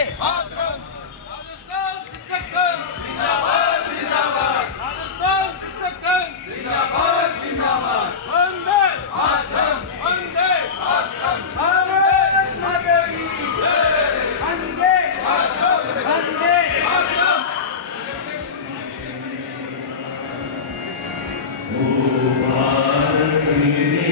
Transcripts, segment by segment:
राजस्थान शिक्षक संघ जिंदाबाद जिंदाबाद। राजस्थान शिक्षक संघ जिंदाबाद जिंदाबाद। वंदे मातरम वंदे मातरम। भारत माता की जय। वंदे मातरम वंदे मातरम। ओ भारत मेरे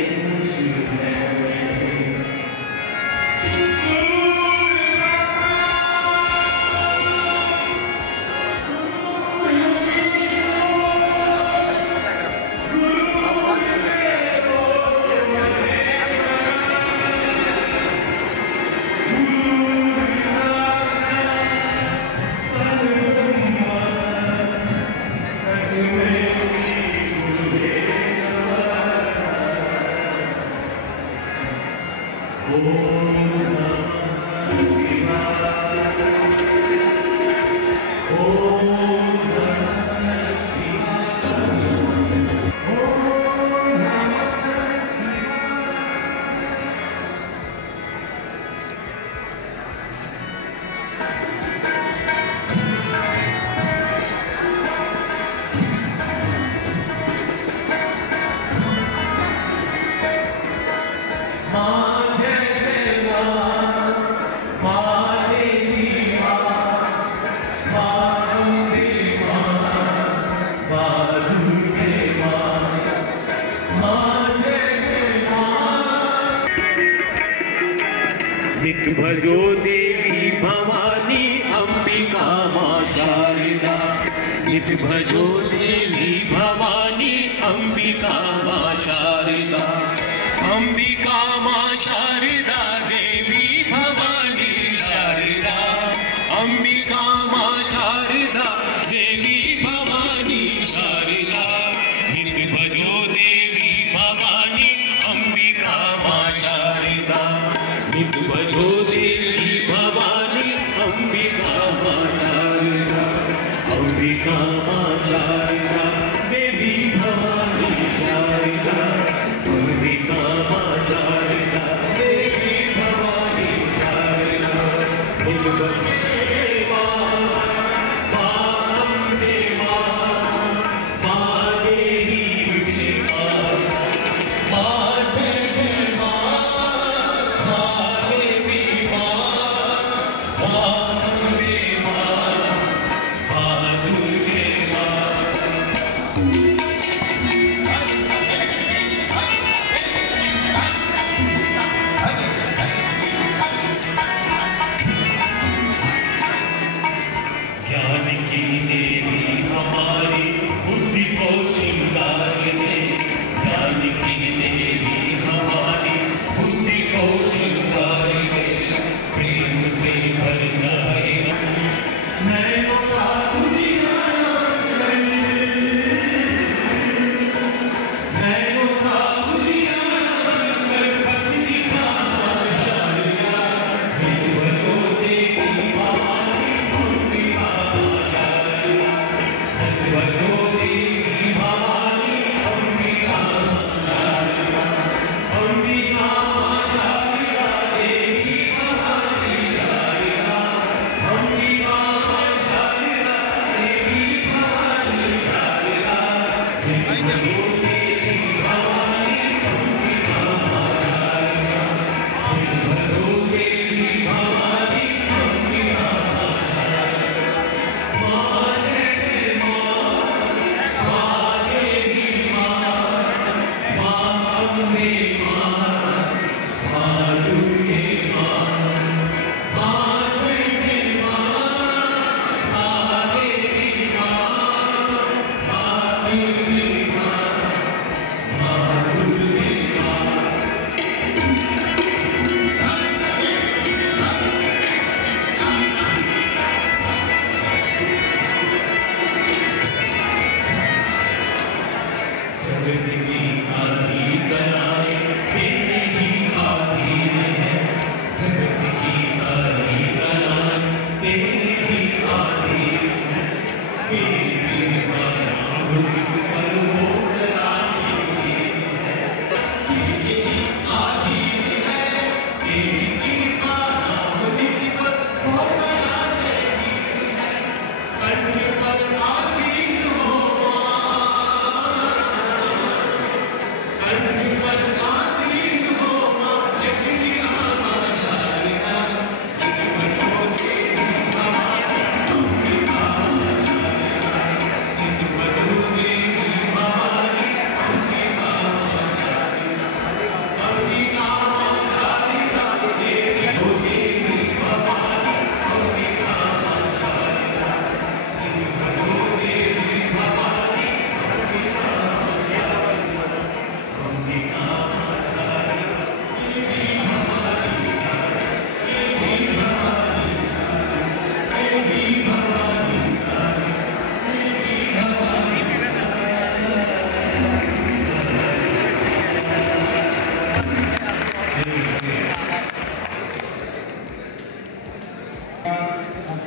नित भजो देवी भवानी अंबिका मां शारदा। नित भजो देवी भवानी अंबिका मां शारदा। अंबिका मां शारदा देवी भवानी शारदा। अंबिका मां शारदा देवी भवानी शारदा। नित भजो देवी भवानी अंबिका मां शारदा। नित भजो देवी भवानी अंबिका मां शारदा। अंबिका मां शारदा।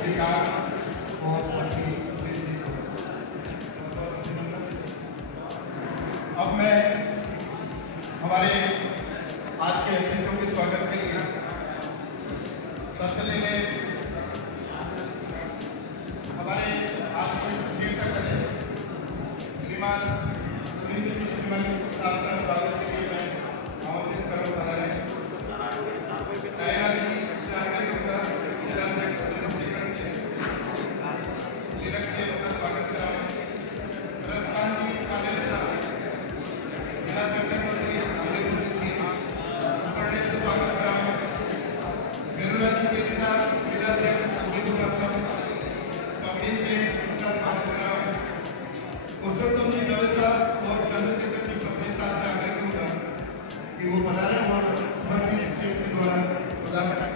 श्रीकांत और अब मैं हमारे आज के अतिथियों के स्वागत के लिए सबसे पहले हमारे आज के देवता करें श्रीमान साहब का स्वागत के लिए मैं आमंत्रित करूँ बता रहे स्वागत करा जिला सेक्रेटरी स्वागत करा पुरुषोत्तम जी दवे साहब और जनरल सेक्रेटरी प्रसिद्ध साहब से आग्रह करूंगा कि वो पधारें और स्मृति के द्वारा प्रदान करें।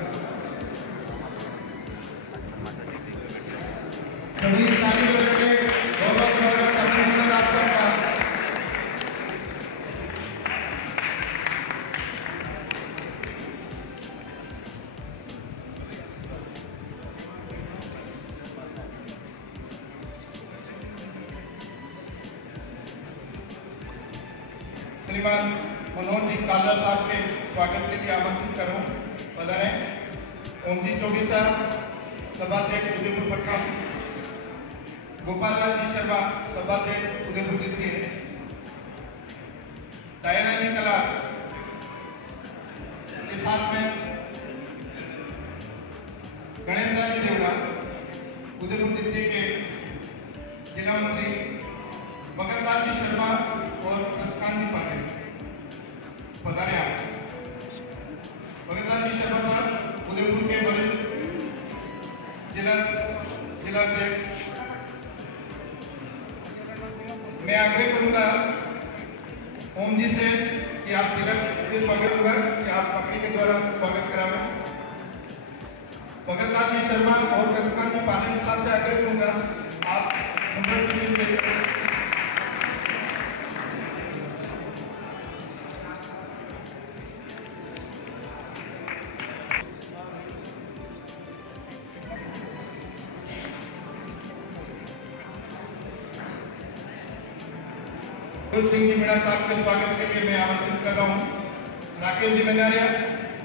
सभी ताली बजा के बहुत स्वागत अभिनंदन आपका। श्रीमान मनोहर जी कालरा साहब के स्वागत के लिए आमंत्रित करूं पधारें। ओम जी चौबी साहब सभाध्यक्ष उदयपुर पटना, गोपाल जी शर्मा सभाध्यक्ष उदयपुर द्वितीय, दयारानी कला के साथ में गणेश जी देवड़ा उदयपुर द्वितीय के जिला मंत्री, मकरदास जी शर्मा और प्रस्कान जी पाटिल पधारे। मकरदास जी शर्मा साहब उदयपुर के वरिष्ठ जिलाध्यक्ष। मैं आग्रह करूंगा ओम जी से कि आप तिलक से स्वागत होगा कि आप पत्नी के द्वारा स्वागत करावें। मकरदास जी शर्मा और प्रस्कान जी पाटिल साहब से आग्रह करूंगा आप संपर्क सिंह जी मीणा साहब के स्वागत के लिए मैं आमंत्रित कर रहा हूँ। राकेश जी मनारिया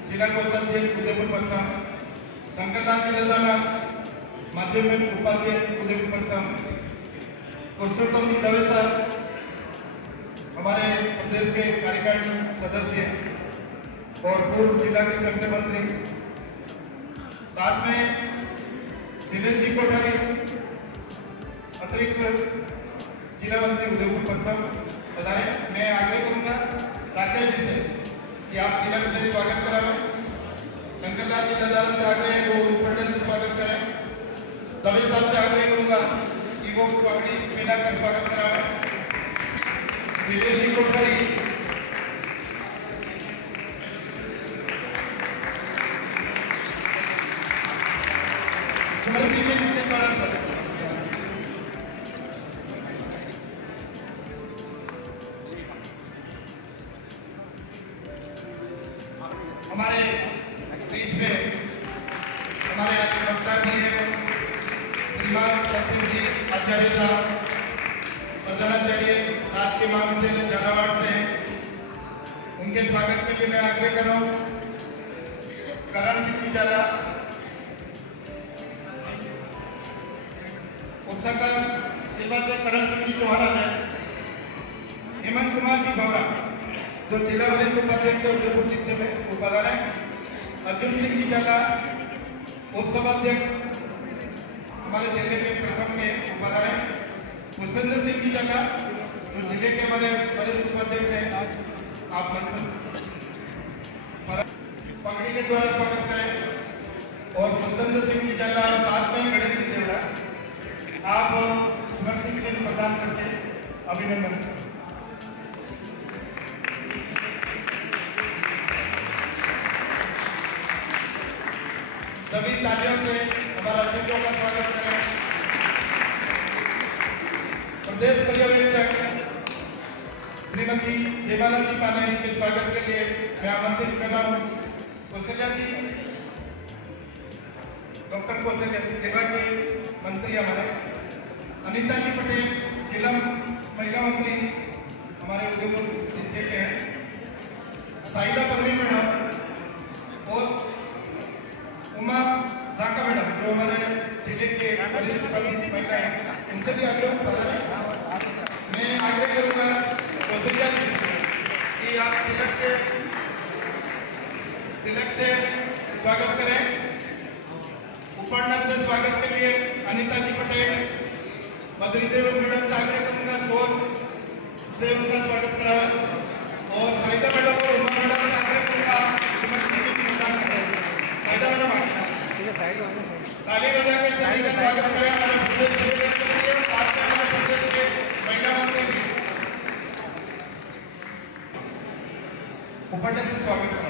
जिला कोषाध्यक्ष उदयपुर पटना, शंकरदास जी लदाना माध्यमिक उपाध्यक्ष उदयपुर पटना, पुरुषोत्तम जी दवे साहब हमारे प्रदेश के कार्यकारिणी सदस्य और पूर्व जिला के संगठन मंत्री, साथ में शैलेश जी कोठारी अतिरिक्त जिला मंत्री उदयपुर पटना बधाई। मैं आग्रह करूंगा राकेश जी से कि आप तिलक से स्वागत करावें। शंकरदास जी लदाना से आग्रह है वो उपकरण से स्वागत करें। दवे साहब से आग्रह करूंगा कि वो पगड़ी पहना कर स्वागत करावें। शैलेश जी कोठारी स्मृति के द्वारा स्वागत। हमारे बीच में हमारे वक्ता भी है श्रीमान सत्येंद्र जी आचार्य साहब, प्रधानाचार्य राजकीय महाविद्यालय झालावाड़ से। उनके स्वागत के लिए मैं आग्रह कर रहा हूँ करण सिंह जी झाला, उपसरकार कृपा से करण सिंह जी चौहान है, हेमंत कुमार जी गौड़ा जो जिला वरिष्ठ उपाध्यक्ष उदयपुर जिले में उपधारे, अर्जुन सिंह जी झाला उपसभाध्यक्ष हमारे जिले के प्रथम के उपधारे, पुष्पेंद्र सिंह जी झाला जो जिले के हमारे वरिष्ठ उपाध्यक्ष हैं। आप पगड़ी के द्वारा स्वागत करें और पुष्पेंद्र सिंह जी झाला और साथ में गणेश जी देवड़ा आप स्मृति चिन्ह प्रदान करके अभिनंदन। सभी तालियों से हमारा अतिथियों का स्वागत करें। प्रदेश पर्यवेक्षक श्रीमती जयमाला जी पानेरी के स्वागत के लिए मैं आमंत्रित कर रहा हूँ। कौशल्या जी डॉक्टर कौशल देवा के मंत्री हमारे अनीता जी पटेल जिला महिला मंत्री हमारे उदयपुर जिले के हैं, साहिदा परवीन मैडम और उमा राका मैडम जो हमारे जिले के वरिष्ठ पंडित महिला हैं, इनसे भी आग्रह कर रहा है। मैं आग्रह करूँगा कौशल्या जी कि आप तिलक से स्वागत करें। उपन्यास से स्वागत के लिए अनीता जी पटेल, बद्रीदेव मैडम से आग्रह करूँगा शोर से उनका स्वागत कराएं और साहिदा मैडम और उमा मैडम से आग्रह करूँगा सुमति जी की प्रदान करें। साहिदा मैडम ताली बजा के सभी का स्वागत करें। हमारे प्रदेश के साथ में हमारे प्रदेश के महिला मंत्री भी उपन्यास से स्वागत करें।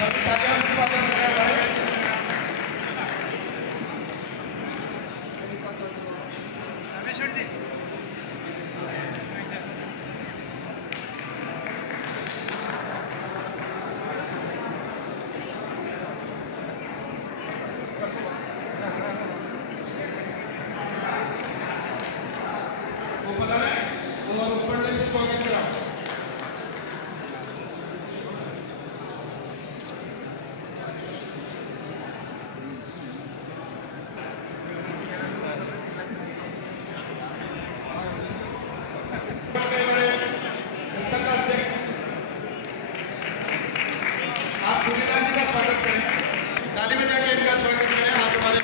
सभी तालियों से स्वागत करें भाई। और उपन्यास से स्वागत करा। आप गुरुदास जी का स्वागत करें, ताली बजा के इनका स्वागत करें। आप हमारे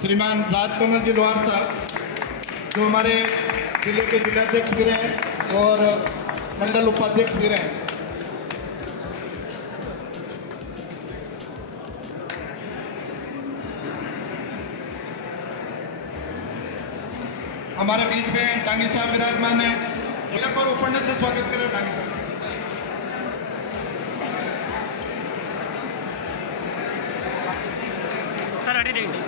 श्रीमान राजकमल जी लोहार साहब जो हमारे जिले के जिलाध्यक्ष भी रहे और मंडल उपाध्यक्ष भी रहे। हमारे बीच में डांगी साहब विराजमान है, तिलक और उपन्यास से स्वागत करें डांगी साहब। सर आगे देखिए।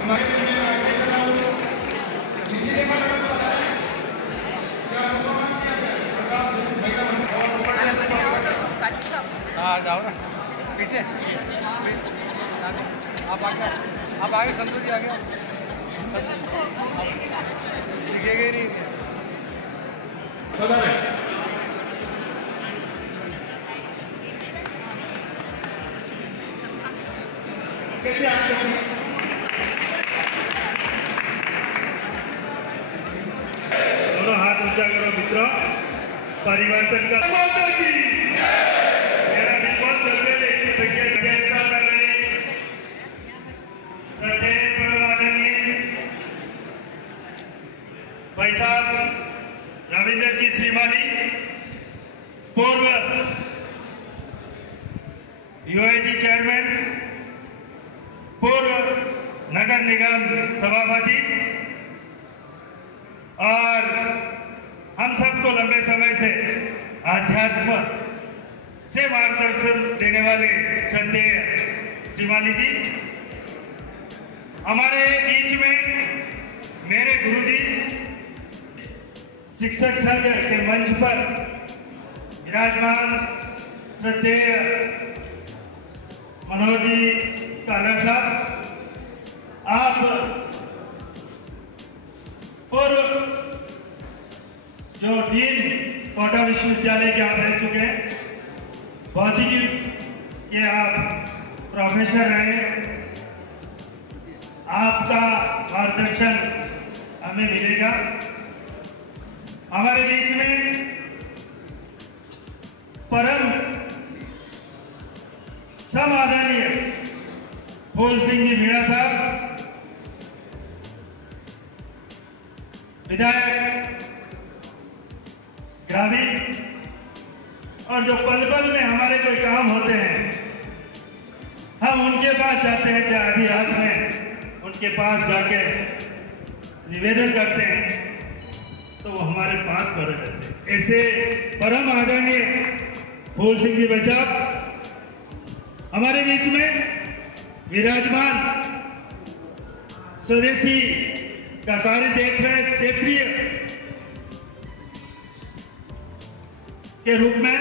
हमारे बीच में आगे का नाम नीचे का मैडम बता रहा है क्या अनुमान किया जाए प्रकार से महिला और उपन्यास से स्वागत करें। हाँ जाओ ना पीछे आप आगे संतोष जी आगे दिखेगा ही नहीं। कैसे आगे हम दोनों हाथ ऊंचा करो मित्रों। परिवर्तन का माता की मेरा भी बहुत जल्दी लेकिन संख्या जैसा मैंने सदैव परमानंद भाई साहब रविंदर जी श्रीमाली पूर्व यूआईजी चेयरमैन, पूर्व नगर निगम सभापति और हम सबको लंबे समय से आध्यात्म से मार्गदर्शन देने वाले श्रद्धेय श्रीमाली जी, हमारे बीच में मेरे गुरुजी शिक्षक संघ के मंच पर विराजमान श्रद्धेय मनोज जी काला साहब, आप पूर्व जो डीन कोटा विश्वविद्यालय के आप रह चुके हैं, भौतिकी के आप प्रोफेसर रहे, आपका मार्गदर्शन हमें मिलेगा। हमारे बीच में परम समादरणीय फूल सिंह जी मीणा साहब, विधायक ग्रामीण, और जो पल पल में हमारे कोई काम होते हैं हम उनके पास जाते हैं, चाहे आधी रात में उनके पास जाके निवेदन करते हैं तो वो हमारे पास खड़े रहते हैं। ऐसे परम आदरणीय फूल सिंह जी भाई साहब हमारे बीच में विराजमान स्वदेशी का कार्य देख रहे क्षेत्रीय के रूप में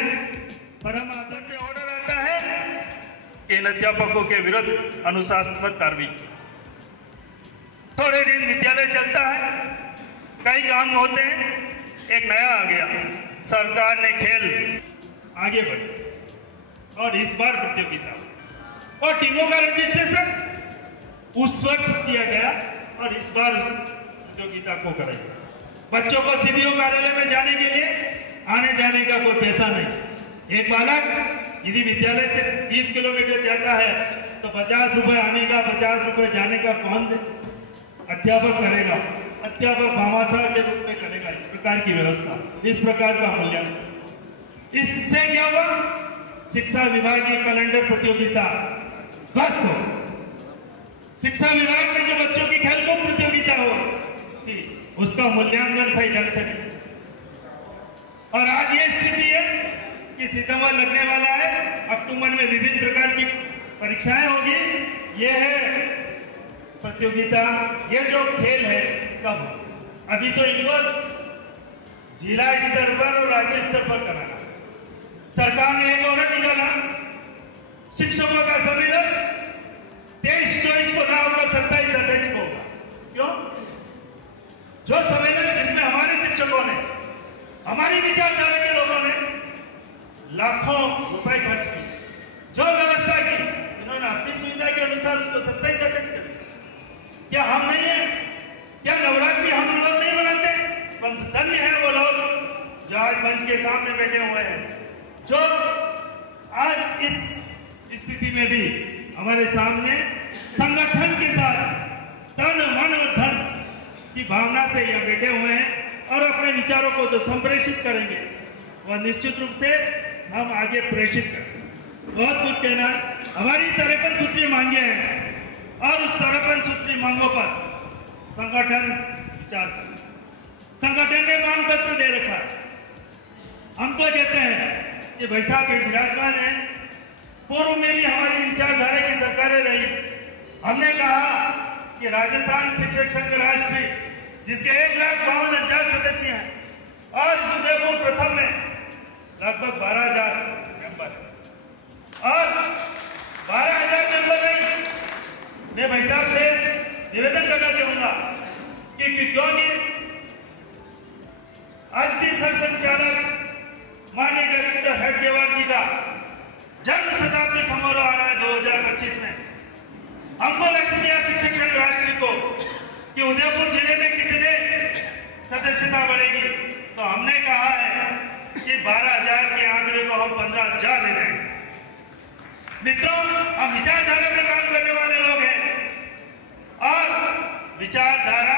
परम आदर से ऑर्डर आता है कि इन अध्यापकों के विरुद्ध अनुशासनात्मक कार्रवाई। थोड़े दिन विद्यालय चलता है, कई काम होते हैं, एक नया आ गया, सरकार ने खेल आगे बढ़ी और इस बार प्रतियोगिता और टीमों का रजिस्ट्रेशन उस वर्ष किया गया और इस बार प्रतियोगिता को कराई। बच्चों को सीडीओ कार्यालय में जाने के लिए आने जाने का कोई पैसा नहीं। एक बालक यदि विद्यालय से 20 किलोमीटर जाता है तो 50 रुपए आने का, 50 रुपए जाने का कौन अध्यापक करेगा? अध्यापक भामाशाह के रूप में करेगा। इस प्रकार की व्यवस्था, इस प्रकार का मूल्यांकन, इससे क्या हुआ? शिक्षा विभाग की कैलेंडर प्रतियोगिता ध्वस्त हो। शिक्षा विभाग में जो बच्चों की खेलकूद प्रतियोगिता हो उसका मूल्यांकन सही ढंग से नहीं। और आज ये स्थिति है कि सितंबर लगने वाला है, अक्टूबर में विभिन्न प्रकार की परीक्षाएं होगी। ये है प्रतियोगिता, ये जो खेल है कब? अभी तो इनको जिला स्तर पर और राज्य स्तर पर कराना। सरकार ने एक ऑर्डर निकाला, शिक्षकों का सम्मेलन 23-24 को ना होगा, 27-28 को होगा। क्यों? जो सम्मेलन जिसमें हमारे शिक्षकों ने, हमारी विचारधारा के लोगों ने लाखों रुपए खर्च किए, जो व्यवस्था की, इन्होंने अपनी सुविधा के अनुसार उसको 27-28 कर दिया। क्या हम नहीं है? क्या नवरात्रि हम लोग नहीं मनाते? धन्य है वो लोग जो आज मंच के सामने बैठे हुए हैं, जो आज इस स्थिति में भी हमारे सामने संगठन के साथ तन मन और धन की भावना से यह बैठे हुए हैं और अपने विचारों को जो संप्रेषित करेंगे वह निश्चित रूप से हम आगे प्रेषित करेंगे। बहुत कुछ कहना, हमारी 53 सूत्री मांगे हैं और उस 53 सूत्री मांगों पर संगठन विचार करे। संगठन ने मांग पत्र दे रखा है। हम तो कहते हैं कि भाई साहब विराजमान है, पूर्व में भी हमारी विचारधारा की सरकारें रही। हमने कहा कि राजस्थान शिक्षक संघ राष्ट्रीय जिसके 1,52,000 सदस्य हैं और इस उदयपुर प्रथम में लगभग 12,000 मेंबर है और 12,000 मेंबर नहीं। मैं भाई साहब से निवेदन करना चाहूंगा कि क्योंकि अति संचालक माननीय डायरेक्टर हेडगेवार जी का जन्म शताब्दी समारोह आ रहा है 2025 में। हमको लक्ष्य दिया शिक्षक संघ राष्ट्रीय को कि उदयपुर जिले में कितने सदस्यता बढ़ेगी, तो हमने कहा है कि 12,000 के आंकड़े को हम 15,000 ले जाएंगे। मित्रों, हम विचारधारा में काम करने वाले लोग हैं और विचारधारा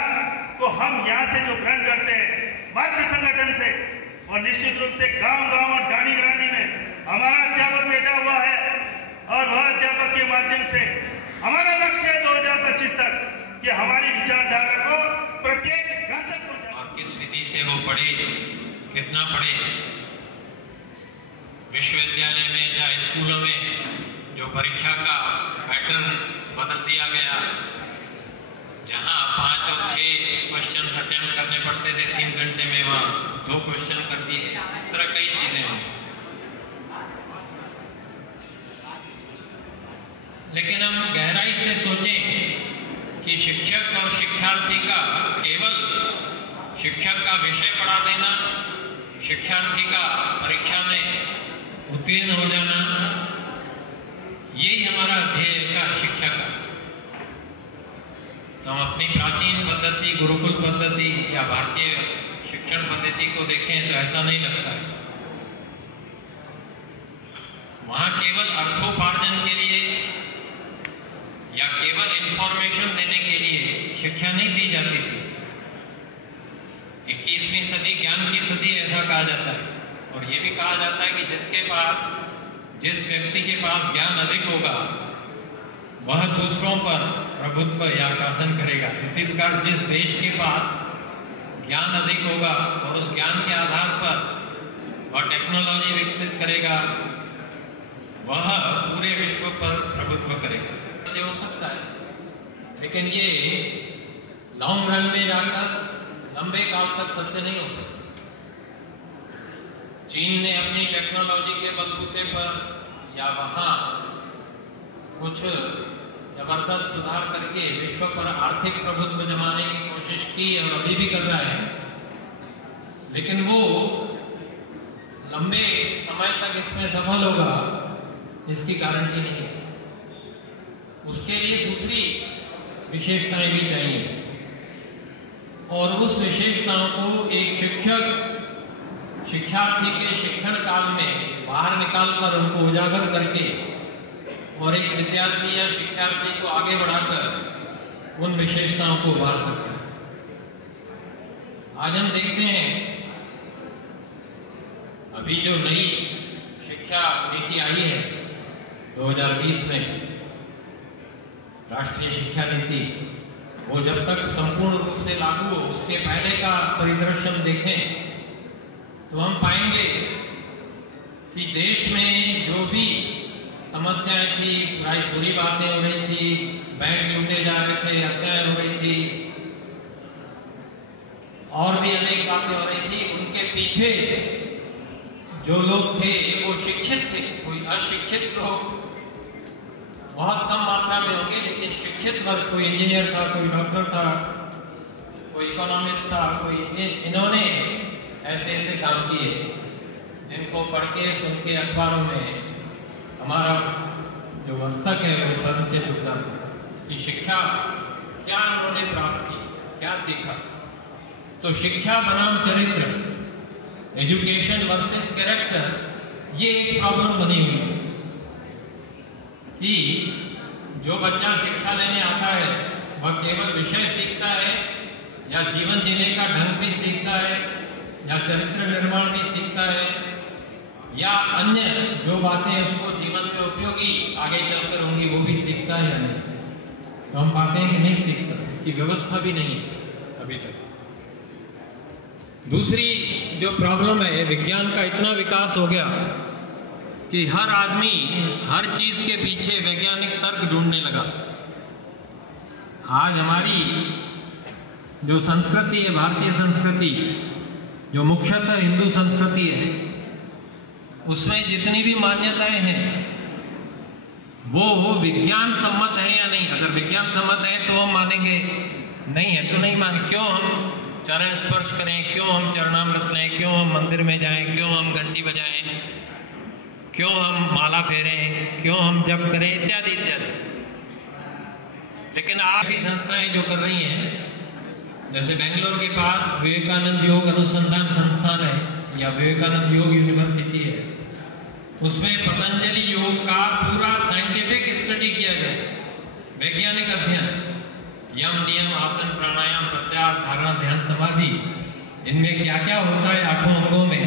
को हम यहाँ से जो ग्रहण करते हैं मातृ संगठन से, और निश्चित रूप से गांव-गांव और गाड़ी-गाड़ी में हमारा अध्यापक बैठा हुआ है और वह अध्यापक के माध्यम से हमारा लक्ष्य है 2025 तक कि हमारी विचारधारा को प्रत्येक घर तक पहुंचाए। आप किस विधि से वो पढ़े, कितना पढ़े, विश्वविद्यालय में या स्कूलों में जो परीक्षा का पैटर्न बदल दिया गया, जहां 5 और 6 क्वेश्चन अटेम्प्ट करने पड़ते थे 3 घंटे में, वहां 2 क्वेश्चन कर दिए। इस तरह कई चीजें हैं। लेकिन हम गहराई से सोचें कि शिक्षक और शिक्षार्थी का केवल शिक्षक का विषय पढ़ा देना, शिक्षार्थी का परीक्षा में उत्तीर्ण हो जाना, यही हमारा ध्येय का शिक्षा का। तो हम अपनी प्राचीन पद्धति, गुरुकुल पद्धति या भारतीय शिक्षण पद्धति को देखें तो ऐसा नहीं लगता है। वहां केवल अर्थोपार्जन के लिए या केवल इंफॉर्मेशन देने के लिए शिक्षा नहीं दी जाती थी। 21वीं सदी ज्ञान की सदी ऐसा कहा जाता है और ये भी कहा जाता है कि जिस व्यक्ति के पास ज्ञान अधिक होगा वह दूसरों पर प्रभुत्व या शासन करेगा। इसी प्रकार जिस देश के पास ज्ञान अधिक होगा और उस ज्ञान के आधार पर वह टेक्नोलॉजी विकसित करेगा, वह पूरे विश्व पर प्रभुत्व करेगा। हो सकता है, लेकिन ये लॉन्ग रन में जाकर लंबे काल तक सत्य नहीं हो सकता। चीन ने अपनी टेक्नोलॉजी के बलबूते पर या वहां कुछ जबरदस्त सुधार करके विश्व पर आर्थिक प्रभुत्व जमाने की कोशिश की और अभी भी कर रहा है, लेकिन वो लंबे समय तक इसमें सफल होगा इसकी गारंटी नहीं है। उसके लिए दूसरी विशेषताएं भी चाहिए, और उस विशेषताओं को एक शिक्षार्थी के शिक्षण काल में बाहर निकालकर उनको उजागर करके और एक विद्यार्थी या शिक्षार्थी को आगे बढ़ाकर उन विशेषताओं को उभार सकते हैं। आज हम देखते हैं अभी जो नई शिक्षा नीति आई है 2020 में, राष्ट्रीय शिक्षा नीति, वो जब तक संपूर्ण रूप से लागू हो उसके पहले का परिदृश्य हम देखें तो हम पाएंगे कि देश में जो भी समस्याएं थी, बुरी बातें हो रही थी, बैंक लूटे जा रहे थे, हत्याएं हो रही थी और भी अनेक बातें हो रही थी, उनके पीछे जो लोग थे वो शिक्षित थे। कोई अशिक्षित लोग बहुत कम मात्रा में होंगे, लेकिन शिक्षित वर्ग, कोई इंजीनियर था, कोई डॉक्टर था, कोई इकोनॉमिस्ट था, कोई इन्होंने ऐसे ऐसे काम किए जिनको पढ़ के सुन के अखबारों में हमारा जो मस्तक है वो धर्म से जुड़ता है कि शिक्षा क्या उन्होंने प्राप्त की, क्या सीखा। तो शिक्षा बनाम चरित्र, एजुकेशन वर्सेस कैरेक्टर, ये एक प्रॉब्लम बनी हुई है कि जो बच्चा शिक्षा लेने आता है वह केवल विषय सीखता है या जीवन जीने का ढंग भी सीखता है या चरित्र निर्माण भी सीखता है या अन्य जो बातें उसको जीवन में उपयोगी आगे चलकर होंगी वो भी सीखता है या नहीं। तो हम पाते हैं कि नहीं सीखता, इसकी व्यवस्था भी नहीं है अभी तक। दूसरी जो प्रॉब्लम है, विज्ञान का इतना विकास हो गया कि हर आदमी हर चीज के पीछे वैज्ञानिक तर्क ढूंढने लगा। आज हमारी जो संस्कृति है, भारतीय संस्कृति, जो मुख्यतः हिंदू संस्कृति है, उसमें जितनी भी मान्यताएं हैं वो विज्ञान सम्मत है या नहीं। अगर विज्ञान सम्मत है तो हम मानेंगे, नहीं है तो नहीं मानेंगे। क्यों हम चरण स्पर्श करें, क्यों हम चरणामृत लें, क्यों हम मंदिर में जाएं, क्यों हम घंटी बजाएं, क्यों हम माला फेरें, क्यों हम जप करें, इत्यादि इत्यादि। लेकिन आज भी संस्थाएं जो कर रही हैं, जैसे बेंगलोर के पास विवेकानंद योग अनुसंधान संस्थान है या विवेकानंद योग यूनिवर्सिटी है, उसमें पतंजलि योग का पूरा साइंटिफिक स्टडी किया गया, वैज्ञानिक अध्ययन, यम नियम आसन प्राणायाम प्रत्याहार धारणा ध्यान समाधि, इनमें क्या क्या होता है 8 अंगों में,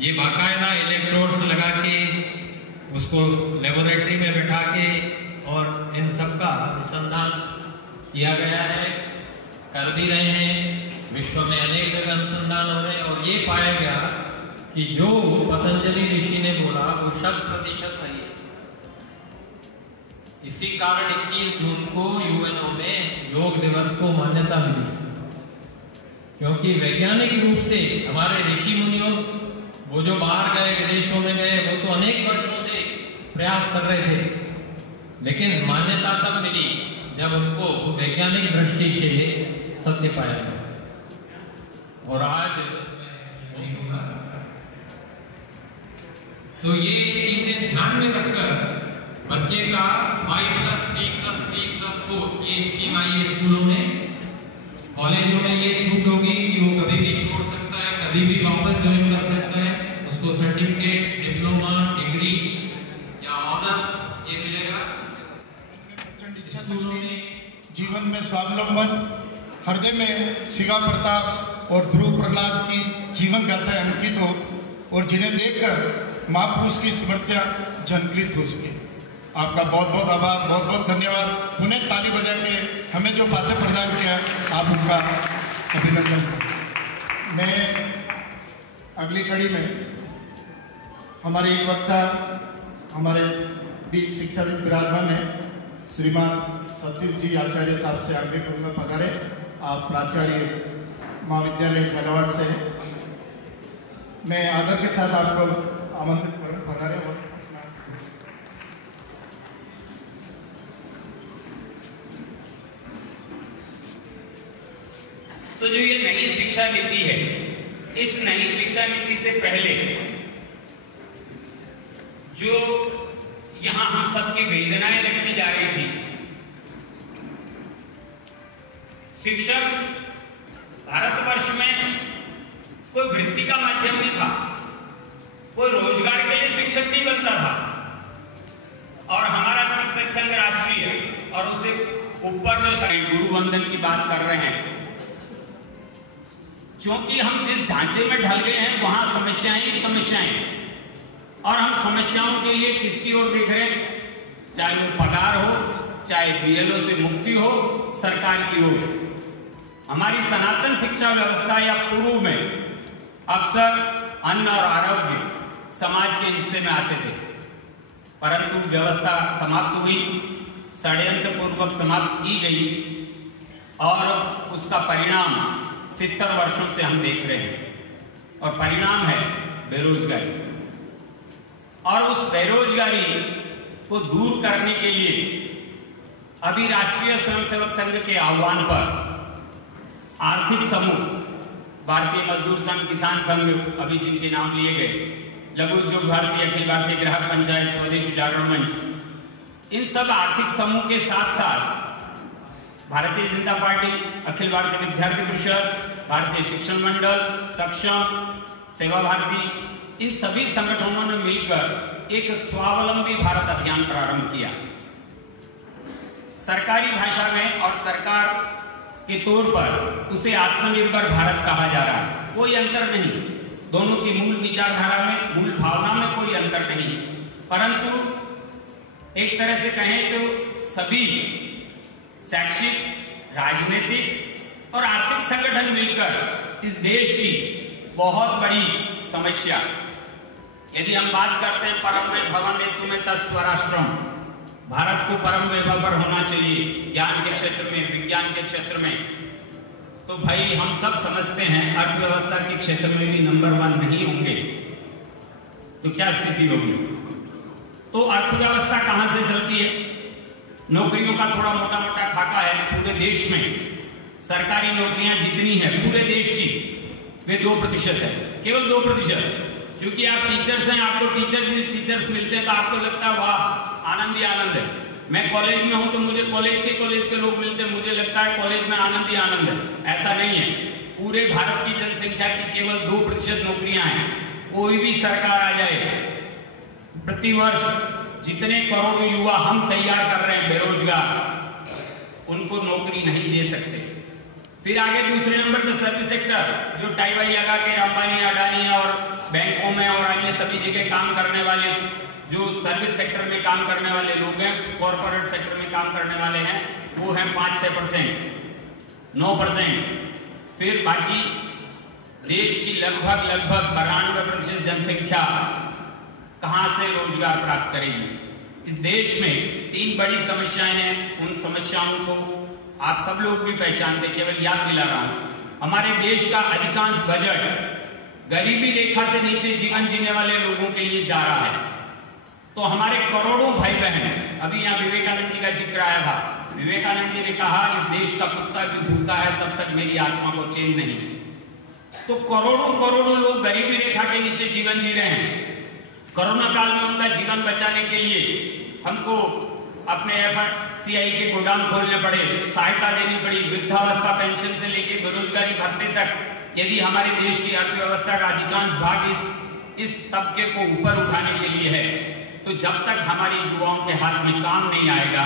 ये बाकायदा इलेक्ट्रोड्स लगा के उसको लेबोरेटरी में बैठा के और इन सबका अनुसंधान किया गया है, कर भी रहे हैं। विश्व में अनेक जगह अनुसंधान हो रहे हैं और ये पाया गया कि जो पतंजलि ऋषि ने बोला वो 100% सही है। इसी कारण 21 जून को यूएनओ में योग दिवस को मान्यता मिली, क्योंकि वैज्ञानिक रूप से हमारे ऋषि मुनियों वो जो बाहर गए, विदेशों में गए, वो तो अनेक वर्षों से प्रयास कर रहे थे, लेकिन मान्यता तब मिली जब उनको वैज्ञानिक दृष्टि से सत्य पाया गया। और आज तो ये चीजें ध्यान में रखकर बच्चे का 5+3+3+4 ये स्कीम आई है स्कूलों में। कॉलेजों में ये छूट होगी कि वो कभी भी छोड़ सकता है, कभी भी वापस ज्वाइन कर सकता है, उसको सर्टिफिकेट, डिप्लोमा, डिग्री या ऑनर्स ये मिलेगा। जीवन में स्वावलंबन, हृदय में सिगा प्रताप और ध्रुव प्रहलाद की जीवन गाथाएं अंकित हो और जिन्हें देखकर महापुरुष की स्मृतियां झंकृत हो सके। आपका बहुत बहुत आभार, बहुत बहुत धन्यवाद। उन्हें ताली बजा के हमें जो बातें प्रदान किया, आप उनका अभिनंदन। मैं अगली कड़ी में हमारे एक वक्ता हमारे बीच शिक्षाविद विराजमान है, श्रीमान सतीश जी आचार्य साहब से आग्रह करूँगा पधारे। आप प्राचार्य महाविद्यालय झालावाड़ से हैं। मैं आदर के साथ आपको आमंत्रित करूँ, पधारे। तो जो ये नई शिक्षा नीति है, इस नई शिक्षा नीति से पहले जो यहां हम सबकी वेदनाएं रखी जा रही थी, शिक्षक भारतवर्ष में कोई वृत्ति का माध्यम नहीं था, कोई रोजगार के लिए शिक्षक नहीं बनता था। और हमारा शिक्षक संघ राष्ट्रीय और उससे ऊपर जो गुरु वंदन की बात कर रहे हैं, क्योंकि हम जिस ढांचे में ढल गए हैं वहां समस्याएं ही समस्याएं, और हम समस्याओं के लिए किसकी ओर देख रहे हैं? चाहे वो पगार हो, चाहे बीएलओ से मुक्ति हो, सरकार की ओर। हमारी सनातन शिक्षा व्यवस्था या पूर्व में अक्सर अन्न और आरोग्य समाज के हिस्से में आते थे, परंतु व्यवस्था समाप्त हुई, षड्यंत्र पूर्वक समाप्त की गई, और उसका परिणाम 70 वर्षों से हम देख रहे हैं, और परिणाम है बेरोजगारी। और उस बेरोजगारी को दूर करने के लिए अभी राष्ट्रीय स्वयंसेवक संघ के आह्वान पर आर्थिक समूह, भारतीय मजदूर संघ, किसान संघ, अभी जिनके नाम लिए गए, लघु उद्योग भारती, अखिल भारतीय ग्राहक पंचायत, स्वदेशी जागरण मंच, इन सब आर्थिक समूह के साथ साथ भारतीय जनता पार्टी, अखिल भारतीय विद्यार्थी परिषद, भारतीय शिक्षण मंडल, सक्षम, सेवा भारती, इन सभी संगठनों ने मिलकर एक स्वावलंबी भारत अभियान प्रारंभ किया। सरकारी भाषा में और सरकार के तौर पर उसे आत्मनिर्भर भारत कहा जा रहा है। कोई अंतर नहीं, दोनों की मूल विचारधारा में, मूल भावना में कोई अंतर नहीं, परंतु एक तरह से कहें तो सभी शैक्षिक, राजनीतिक और आर्थिक संगठन मिलकर इस देश की बहुत बड़ी समस्या, यदि हम बात करते हैं परम भवन हेतु में तत्स्वराष्ट्रम, भारत को परम वैभव पर होना चाहिए ज्ञान के क्षेत्र में, विज्ञान के क्षेत्र में, तो भाई हम सब समझते हैं अर्थव्यवस्था के क्षेत्र में भी नंबर 1 नहीं होंगे तो क्या स्थिति होगी? तो अर्थव्यवस्था कहां से चलती है? नौकरियों का थोड़ा मोटा मोटा खाका है पूरे देश में। सरकारी नौकरियां जितनी है पूरे देश की, वे 2% है, केवल 2%। क्योंकि आप टीचर्स हैं, आपको टीचर्स मिलते हैं तो आपको लगता है वाह आनंद ही आनंद है। मैं कॉलेज में हूं तो मुझे कॉलेज के लोग मिलते हैं, मुझे लगता है कॉलेज में आनंद ही आनंद है। ऐसा नहीं है। पूरे भारत की जनसंख्या की केवल 2% नौकरियां हैं। कोई भी सरकार आ जाए, प्रतिवर्ष जितने करोड़ों युवा हम तैयार कर रहे हैं बेरोजगार, उनको नौकरी नहीं दे सकते। फिर आगे दूसरे नंबर पर सर्विस सेक्टर, जो टाई वाई लगा के अंबानी, अडानी और बैंकों में और अन्य सभी जगह काम करने वाले, जो सर्विस सेक्टर में काम करने वाले लोग हैं, कॉर्पोरेट सेक्टर में काम करने वाले हैं, वो हैं 5-6%, 9%। फिर बाकी देश की लगभग 92% जनसंख्या कहां से रोजगार प्राप्त करेगी? इस देश में 3 बड़ी समस्याएं हैं। उन समस्याओं को आप सब लोग भी पहचानते, केवल याद दिला रहा हूं। हमारे देश का अधिकांश बजट गरीबी रेखा से नीचे जीवन जीने वाले लोगों के लिए जा रहा है। तो हमारे करोड़ों भाई बहन, अभी यहाँ विवेकानंद जी का जिक्र आया था, विवेकानंद जी ने कहा इस देश का कुत्ता भी भूखा है तब तक मेरी आत्मा को चैन नहीं। तो करोड़ों लोग गरीबी रेखा के नीचे जीवन जी रहे हैं। कोरोना काल में उनका जीवन बचाने के लिए हमको अपने FRCI के गोदाम खोलने पड़े, सहायता देनी पड़ी, वृद्धावस्था पेंशन से लेकर बेरोजगारी भत्ते तक। यदि हमारे देश की अर्थव्यवस्था का अधिकांश भाग इस तबके को ऊपर उठाने के लिए है, तो जब तक हमारे युवाओं के हाथ में काम नहीं आएगा,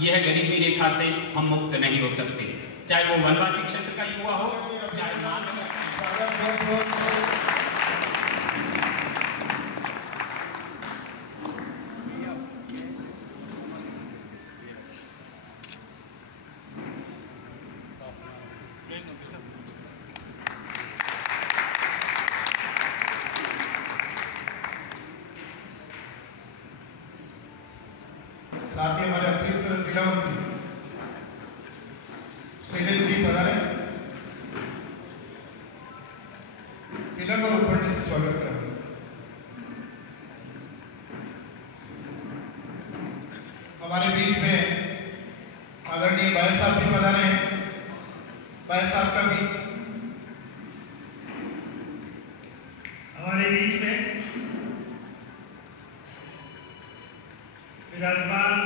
यह गरीबी रेखा से हम मुक्त नहीं हो सकते। चाहे वो वनवासी क्षेत्र का युवा हो, चाहे साथ ही हमारे अतिरिक्त जिला मंत्री शैलेश जी पधारे, तिलक और उपरने से स्वागत करें। हमारे बीच में आदरणीय भाई साहब भी पधारे हैं। भाई साहब का भी हमारे बीच में विराजमान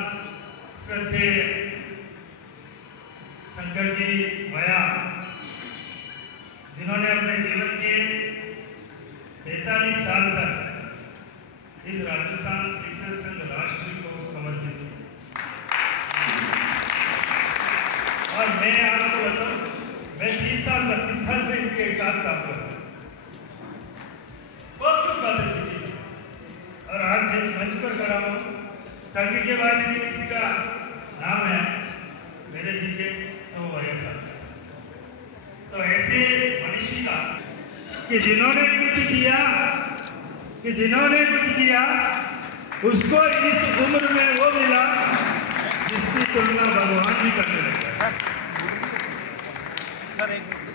श्रद्धेय शंकर जी भैया, जिन्होंने अपने जीवन के 45 साल तक इस राजस्थान शिक्षक संघ राष्ट्र को समर्पित किया। और मैं आपको बताऊं, मैं 30 साल 32 साल से इनके साथ काम कर रहा हूं, बहुत कुछ बातें सीखी और आज जिस मंच पर खड़ा हूं, संघ के बाद यदि किसी का नाम है मेरे पीछे तो वो भैया साहब। तो ऐसे मनीषी का कि जिन्होंने कुछ किया उसको इस उम्र में वो मिला जिसकी तुलना भगवान जी करने लगे।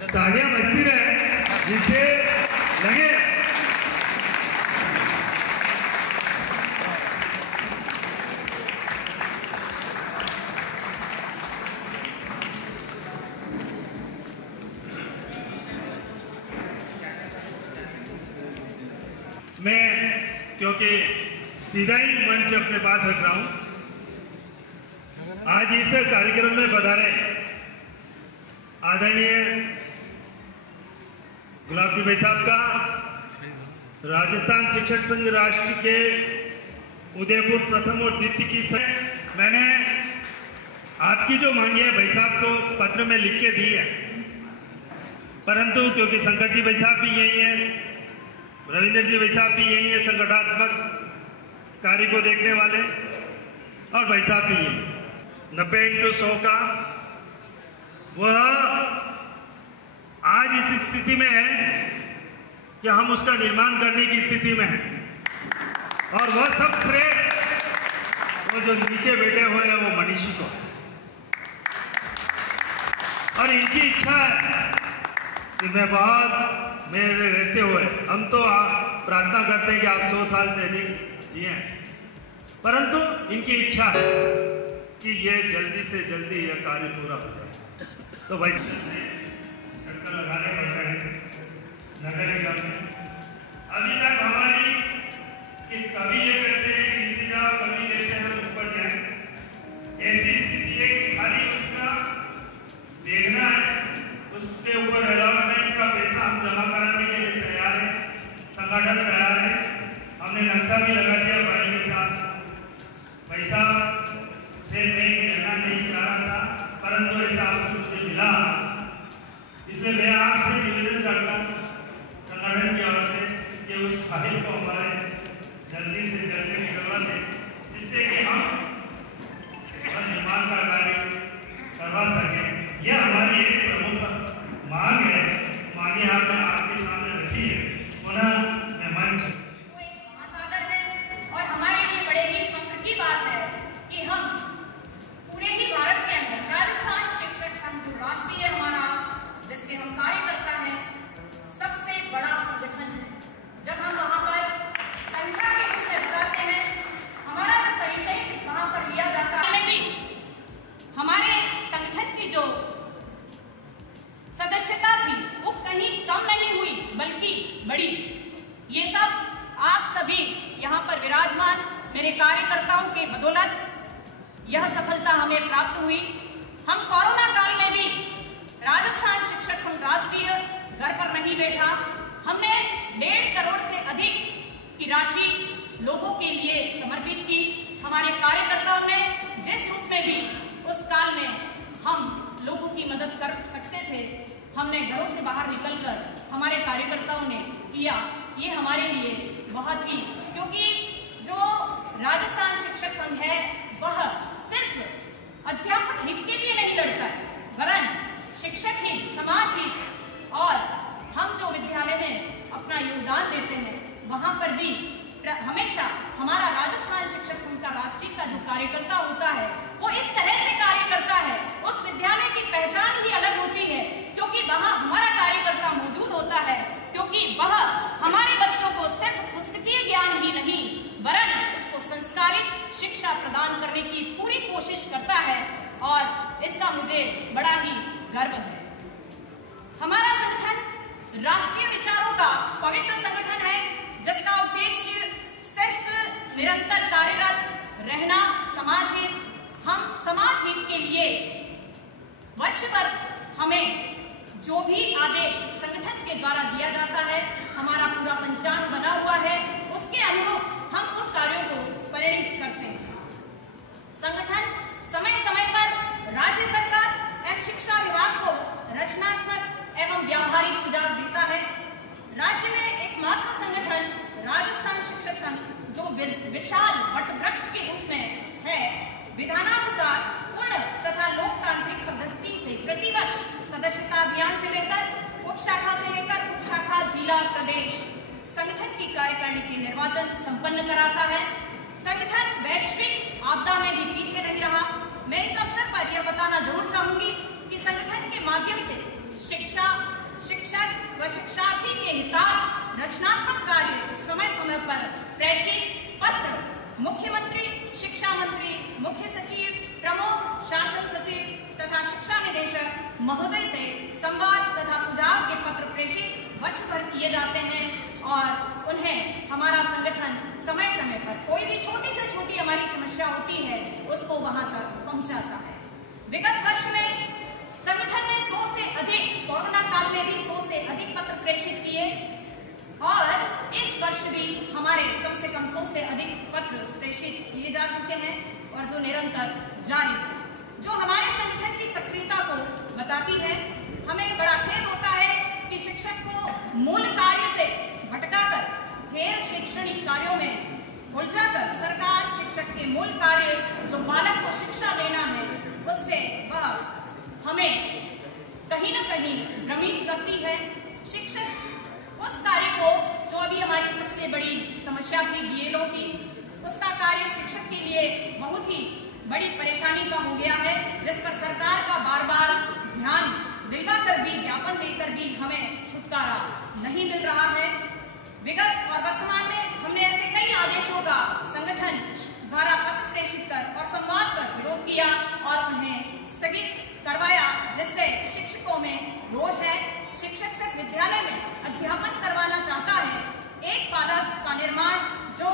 तालियां बजती रहे जिससे लगे मैं, क्योंकि सीधा ही मंच अपने पास रख रहा हूं, आज इस कार्यक्रम में पधारे आदरणीय गुलाब भाई साहब का राजस्थान शिक्षक संघ राष्ट्र के उदयपुर प्रथम और द्वितीय की मैंने आपकी जो मांगी है भाई साहब को पत्र में लिख के दी है, परंतु क्योंकि शंकर जी भाई साहब भी यही है, रविंद्र जी भाई साहब भी यही है, संगठनात्मक कार्य को देखने वाले, और भाई साहब भी यही 90x100 का वह आज इस स्थिति में है कि हम उसका निर्माण करने की स्थिति में हैं, और वह सब श्रेय वो जो नीचे बैठे हुए हैं वो मनीषी को, और इनकी इच्छा है कि मैं बहुत मेरे रहते हुए, हम तो प्रार्थना करते हैं कि आप 100 साल से अधिक जिए, परंतु इनकी इच्छा है कि ये जल्दी से जल्दी यह कार्य पूरा हो जाए। तो भाई चक्कर लगाने पड़ रहे हैं नगर निगम में। अभी तक हमारी कि कभी ये कहते हैं कि नीचे जाओ, कभी कहते हैं हम ऊपर जाए, ऐसी स्थिति है कि खाली उसका देखना है, उसके ऊपर अलॉटमेंट का पैसा हम जमा कराने के लिए तैयार है, संगठन तैयार है। हमने नक्शा भी लगा दिया भाई के साथ। भाई साहब से मैं कहना नहीं चाह रहा था, परंतु ऐसा अवसर मुझे मिला, इसलिए मैं आपसे निवेदन करता हूँ संगठन की ओर से कि उस फाइल को हमारे जल्दी से जल्दी निकलवा दें, जिससे कि हम निर्माण का कार्य करवा सकें। यह हमारी एक प्रमुख मांग है। मांगे आपने आपके सामने रखी है। पुनः मैं मंच महासागर है और हमारे लिए बड़े ही फख्र की बात है कि हम पूरे ही भारत के अंदर राजस्थान शिक्षक संघ जो राष्ट्रीय हमारा जिसके हम कार्यकर्ता हैं, सबसे बड़ा संगठन है। जब हम वहाँ पर संख्या के रूप में बताते हैं, हमारा जो परिचय वहाँ पर लिया जाता है, भी हमारे संगठन की जो सदस्यता थी वो कहीं कम नहीं हुई बल्कि बढ़ी। ये सब आप सभी यहाँ पर विराजमान मेरे कार्यकर्ताओं के बदौलत यह सफलता हमें प्राप्त हुई। हम कोरोना काल में भी राजस्थान शिक्षक संघ राष्ट्रीय घर पर नहीं बैठा। हमने 1.5 करोड़ से अधिक की राशि लोगों के लिए समर्पित की। हमारे कार्यकर्ताओं ने जिस रूप में भी उस काल में हम लोगों की मदद कर सकते थे, हमने घरों से बाहर निकलकर हमारे कार्यकर्ताओं ने किया। ये हमारे लिए बहुत ही, क्योंकि जो राजस्थान शिक्षक संघ है वह सिर्फ अध्यापक हित के लिए नहीं लड़ता है, वरन शिक्षक हित, समाज हित, और हम जो विद्यालय में अपना योगदान देते हैं वहां पर भी हमेशा हमारा राजस्थान शिक्षक संघ का राष्ट्रीय का जो कार्यकर्ता होता प्रदान करने की पूरी कोशिश करता है और इसका मुझे बड़ा ही गर्व है। हमारा संगठन राष्ट्रीय विचारों का पवित्र संगठन है, जिसका उद्देश्य सिर्फ निरंतर कार्यरत रहना समाज हित। हम समाज हित के लिए वर्ष भर हमें जो भी आदेश संगठन के द्वारा दिया जाता है, हमारा पूरा पंचांग बना हुआ है, उसके अनुरूप हम उन कार्यों को परिणित करते हैं। संगठन समय समय पर राज्य सरकार एवं शिक्षा विभाग को रचनात्मक एवं व्यावहारिक सुझाव देता है। राज्य में एकमात्र संगठन राजस्थान शिक्षक संघ, जो विशाल वटवृक्ष के रूप में है, विधानानुसार पूर्ण तथा लोकतांत्रिक पद्धति से प्रतिवर्ष सदस्यता अभियान से लेकर उपशाखा जिला प्रदेश संगठन की कार्यकारिणी के निर्वाचन संपन्न कराता है। संगठन वैश्विक आपदा में भी पीछे नहीं रहा। मैं इस अवसर पर यह बताना जरूर चाहूंगी कि संगठन के माध्यम से शिक्षक व शिक्षार्थी के हितार्थ रचनात्मक कार्य समय समय पर प्रेषित पत्र मुख्यमंत्री, शिक्षा मंत्री, मुख्य सचिव, प्रमुख शासन सचिव तथा शिक्षा निदेशक महोदय से संवाद तथा सुझाव के पत्र प्रेषित वर्ष भर किए जाते हैं और उन्हें हमारा संगठन समय समय पर कोई भी छोटी से छोटी हमारी समस्या होती है उसको वहां तक पहुंचाता है। विगत वर्ष में संगठन ने 100 से अधिक, कोरोना काल में भी 100 से अधिक पत्र प्रेषित किए और इस वर्ष भी हमारे कम से कम 100 से अधिक पत्र प्रेषित किए जा चुके हैं और जो निरंतर जारी है, जो हमारे संगठन की सक्रियता को बताती है। हमें बड़ा खेद होता है कि शिक्षक को मूल कार्य से भटकाकर गैर शैक्षणिक कार्यों में उलझाकर सरकार शिक्षक के मूल कार्य, जो बालक को शिक्षा देना है, उससे वह हमें कहीं न कहीं भ्रमित करती है। शिक्षक उस कार्य को, जो अभी हमारी सबसे बड़ी समस्या थी बीएलओ की, उसका कार्य शिक्षक के लिए बहुत ही बड़ी परेशानी का हो गया है, जिस पर सरकार का बार बार ध्यान दिलवाकर भी, ज्ञापन देकर भी हमें छुटकारा नहीं मिल रहा है। विगत और वर्तमान में हमने ऐसे कई आदेशों का संगठन द्वारा पत्र प्रेषित कर और संवाद कर विरोध किया और उन्हें स्थगित करवाया, जिससे शिक्षकों में रोष है। शिक्षक सिर्फ विद्यालय में अध्यापन करवाना चाहता है। एक बालक का निर्माण जो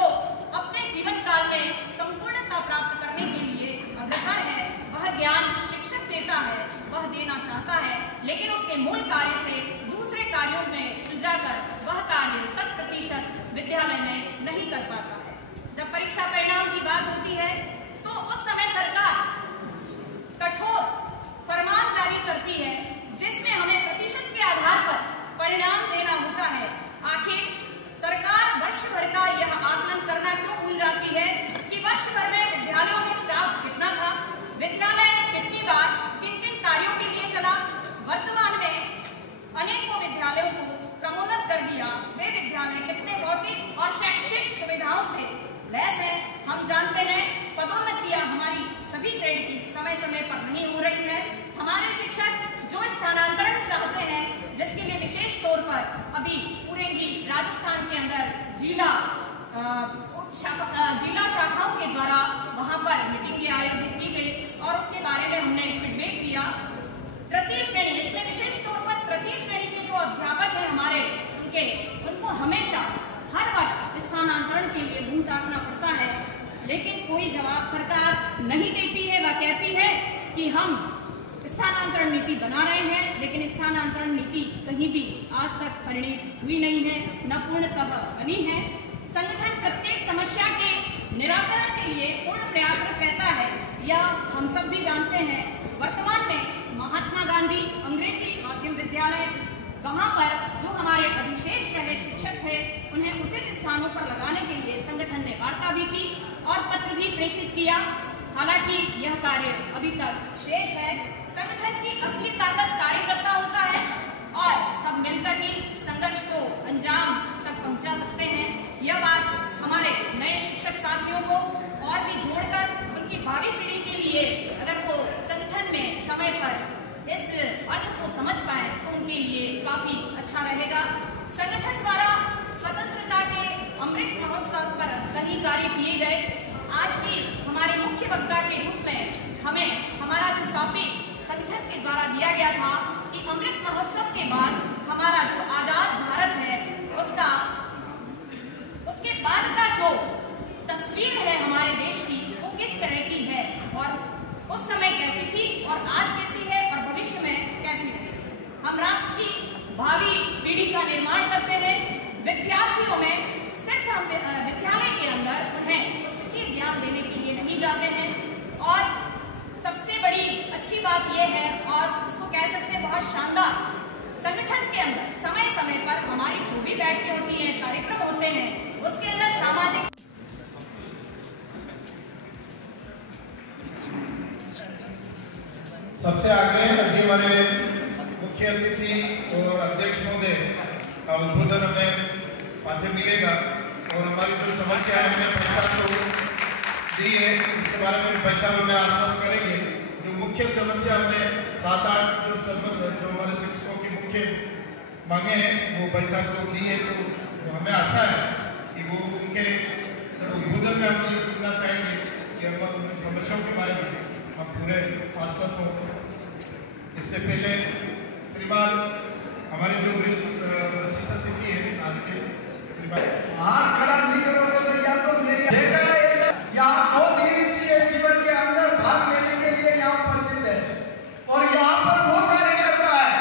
अपने जीवन काल में संपूर्णता प्राप्त करने के लिए अग्रसर है, वह ज्ञान शिक्षक देता है, वह देना चाहता है, लेकिन उसके मूल कार्य से दूसरे कार्यों में उलझाकर वह कार्य 100% विद्यालय में नहीं कर पाता है। जब परीक्षा परिणाम की बात होती है तो उस समय सरकार कठोर फरमान जारी करती है, जिसमें हमें प्रतिशत के आधार पर परिणाम देना होता है। आखिर सरकार वर्ष भर का यह आकलन करना क्यों भूल जाती है कि वर्ष भर में विद्यालयों में स्टाफ कितना था, विद्यालय कितनी बार किन किन कार्यों के लिए चला। वर्तमान में अनेकों विद्यालयों को क्रमोन्नत कर दिया। वे विद्यालय कितने भौतिक और शैक्षिक सुविधाओं से लैस है। हम जानते हैं पदोन्नतियां हमारी सभी ग्रेड की समय समय पर नहीं हो रही है। हमारे शिक्षक जो स्थानांतरण चाहते हैं, जिसके लिए विशेष तौर पर अभी पूरे ही राजस्थान के अंदर जिला शाखाओं के द्वारा वहां पर मीटिंगें आयोजित की गई और उसके बारे में हमने फीडबैक दिया। तृतीय श्रेणी, इसमें विशेष तौर पर तृतीय श्रेणी के जो अध्यापक हैं हमारे, उनको हमेशा हर वर्ष स्थानांतरण के लिए मुंह ताकना पड़ता है, लेकिन कोई जवाब सरकार नहीं देती है। वह कहती है कि हम स्थानांतरण नीति बना रहे हैं, लेकिन स्थानांतरण नीति कहीं भी आज तक परिणित हुई नहीं है, न पूर्णतः बनी है। संगठन प्रत्येक समस्या के निराकरण के लिए पूर्ण प्रयासरत रहता है, यह हम सब भी जानते हैं। वर्तमान में महात्मा गांधी अंग्रेजी माध्यम विद्यालय, वहां पर जो हमारे अधिशेष रहे शिक्षक थे, उन्हें उचित स्थानों पर लगाने के लिए संगठन ने वार्ता भी की और पत्र भी प्रेषित किया। हालांकि यह कार्य अभी तक शेष है। संगठन की असली ताकत कार्यकर्ता होता है और सब मिलकर ही संघर्ष को अंजाम तक पहुंचा सकते हैं। यह बात हमारे नए शिक्षक साथियों को और भी जोड़कर उनकी भावी पीढ़ी के लिए अगर वो संगठन में समय पर इस अर्थ को समझ पाए तो उनके लिए काफी अच्छा रहेगा। संगठन द्वारा स्वतंत्रता के अमृत महोत्सव पर कई कार्य किए गए। आज भी हमारे मुख्य हमें हमारा जो टॉपिक संगठन के द्वारा दिया गया था कि अमृत महोत्सव के बाद हमारा जो आजाद भारत है उसके बाद का जो तस्वीर है हमारे देश की वो किस तरह की है और उस समय कैसी थी और आज कैसी है और भविष्य में कैसी रहेगी। हम राष्ट्र की भावी पीढ़ी का निर्माण करते हैं। विद्यार्थियों में सिर्फ हम विद्यालय के अंदर उन्हें पुस्तकीय ज्ञान देने के लिए नहीं जाते हैं और सबसे बड़ी अच्छी बात यह है और उसको कह सकते हैं बहुत शानदार, संगठन के अंदर समय समय पर हमारी जो भी बैठकें होती हैं, कार्यक्रम होते हैं, उसके अंदर सामाजिक सबसे आगे अगले वाले मुख्य अतिथि और अध्यक्ष महोदय का उद्बोधन हमें पाठ्य मिलेगा और हमारी जो समस्या है हमें पैसा तो दी है, इसके बारे में पैसा हमें आश्वस्त करेंगे। जो मुख्य समस्या हमने 7-8 जो हमारे शिक्षकों की मुख्य मांगे हैं वो पैसा को दी है, तो हमें आशा है कि वो उनके उद्बोधन में हम ये सुनना चाहेंगे कि हम उन समस्याओं के बारे में हम पूरे आश्वस्त हों। इससे पहले श्रीमान हमारे जो वरिष्ठ अतिथि है आज के श्रीमान, हाथ खड़ा नहीं करोगे तो या तो मेरी यहाँ 2 दिवसीय शिविर के अंदर भाग लेने के लिए यहाँ उपस्थित है और यहाँ पर वो कार्यकर्ता है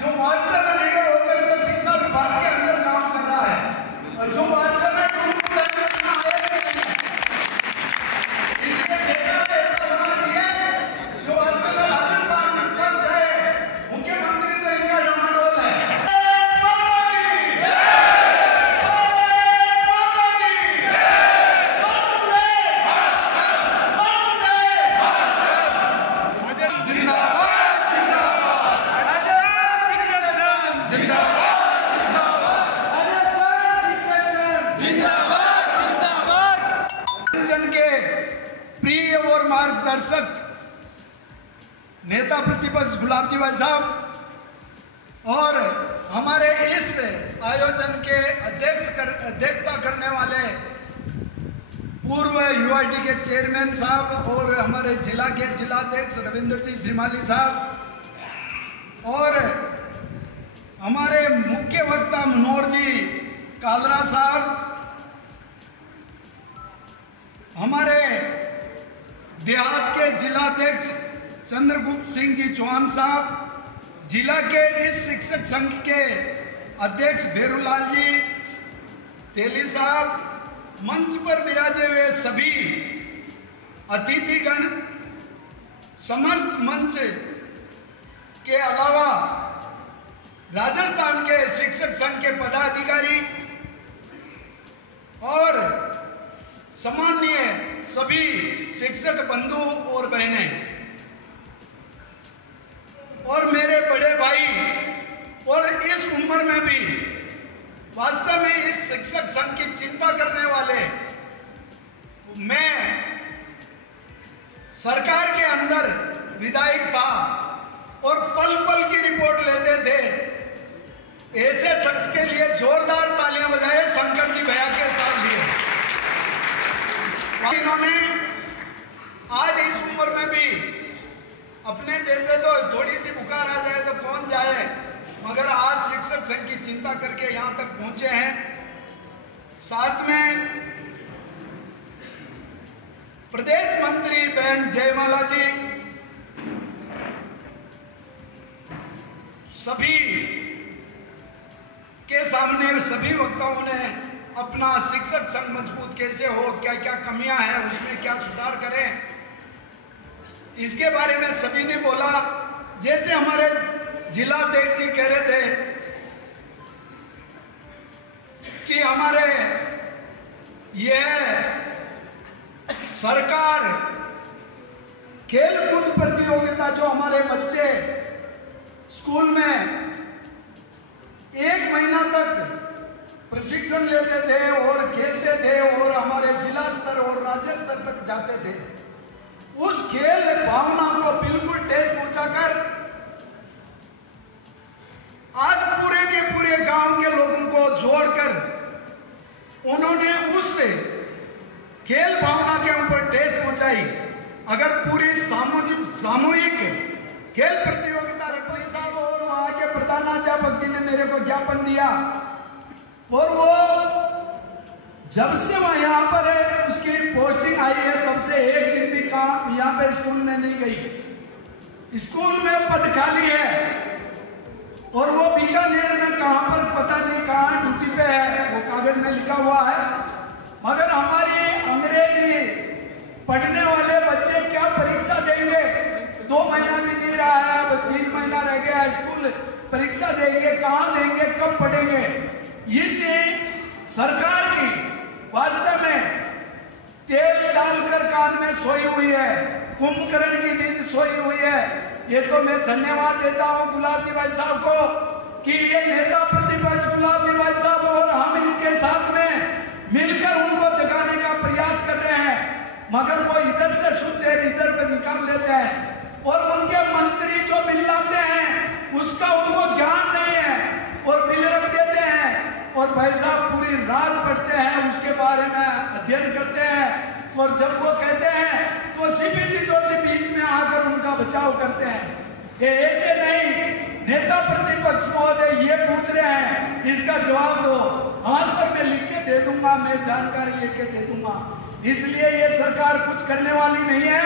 जो वास्तव में लीडर होकर के शिक्षा विभाग के अंदर काम कर रहा है और जो वास्तव में मार्गदर्शक नेता प्रतिपक्ष गुलाब जी भाई साहब और हमारे इस आयोजन के अध्यक्षता करने वाले पूर्व यूआईटी के चेयरमैन साहब और हमारे जिला के जिलाध्यक्ष रविंद्र जी श्रीमाली साहब और हमारे मुख्य वक्ता मनोहर जी कालरा साहब, हमारे देहात के जिलाध्यक्ष चंद्रगुप्त सिंह जी चौहान साहब, जिला के इस शिक्षक संघ के अध्यक्ष भेरूलाल जी तेली साहब, मंच पर विराजे हुए सभी अतिथिगण, समस्त मंच के अलावा राजस्थान के शिक्षक संघ के पदाधिकारी और सामान्य सभी शिक्षक बंधु और बहनें और मेरे बड़े भाई और इस उम्र में भी वास्तव में इस शिक्षक संघ की चिंता करने वाले, मैं सरकार के अंदर विधायक था और पल पल की रिपोर्ट लेते थे। ऐसे शख्स के लिए जोरदार तालियां बजाए शंकर जी भैया के साथ लिए। इन्होंने आज इस उम्र में भी अपने जैसे तो थोड़ी सी बुखार आ जाए तो कौन जाए, मगर आज शिक्षक संघ की चिंता करके यहां तक पहुंचे हैं। साथ में प्रदेश मंत्री बहन जयमाला जी, सभी के सामने सभी वक्ताओं ने अपना शिक्षक संघ मजबूत कैसे हो, क्या क्या कमियां हैं, उसमें क्या सुधार करें, इसके बारे में सभी ने बोला। जैसे हमारे जिलाध्यक्ष जी कह रहे थे कि हमारे यह सरकार खेलकूद प्रतियोगिता जो हमारे बच्चे स्कूल में 1 महीना तक प्रशिक्षण लेते थे और खेलते थे और हमारे जिला स्तर और राज्य स्तर तक जाते थे, उस खेल भावना को बिल्कुल ठेस पहुंचाकर आज पूरे के पूरे गांव के लोगों को जोड़कर उन्होंने उस खेल भावना के ऊपर ठेस पहुंचाई। अगर पूरी सामूहिक खेल प्रतियोगिता रखनी साहब, और वहां के प्रधानाध्यापक जी ने मेरे को ज्ञापन दिया, और वो जब से वह यहाँ पर है उसकी पोस्टिंग आई है तब से एक दिन भी काम यहाँ पे स्कूल में नहीं गई। स्कूल में पद खाली है और वो बीकानेर में कहां पर पता नहीं कहां ड्यूटी पे है, वो कागज में लिखा हुआ है। मगर हमारी अंग्रेजी पढ़ने वाले बच्चे क्या परीक्षा देंगे? 2 महीना भी नहीं रहा है, अब 3 महीना रह गया स्कूल, परीक्षा देंगे कहां देंगे, कब पढ़ेंगे? इसे सरकार की वास्तव में तेल डालकर कान में सोई हुई है, कुंभकर्ण की नींद सोई हुई है। ये तो मैं धन्यवाद देता हूं गुलाब जी भाई साहब को कि ये नेता प्रतिपक्ष गुलाब जी भाई साहब और हम इनके साथ में मिलकर उनको जगाने का प्रयास कर रहे हैं, मगर वो इधर से शुद्ध है इधर पे निकाल लेते हैं, और उनके मंत्री जो बिल लाते हैं उसका उनको ज्ञान नहीं है और बिल रख देते हैं, और भाई साहब पूरी रात पढ़ते हैं, उसके बारे में अध्ययन करते हैं, और जब वो कहते हैं तो सीपी जी जोशी बीच में आकर उनका बचाव करते हैं। ये ऐसे नहीं, नेता प्रतिपक्ष महोदय ये पूछ रहे हैं, इसका जवाब दो। हाँ सर मैं लिख के दे दूंगा, मैं जानकारी लेके दे दूंगा। इसलिए ये सरकार कुछ करने वाली नहीं है।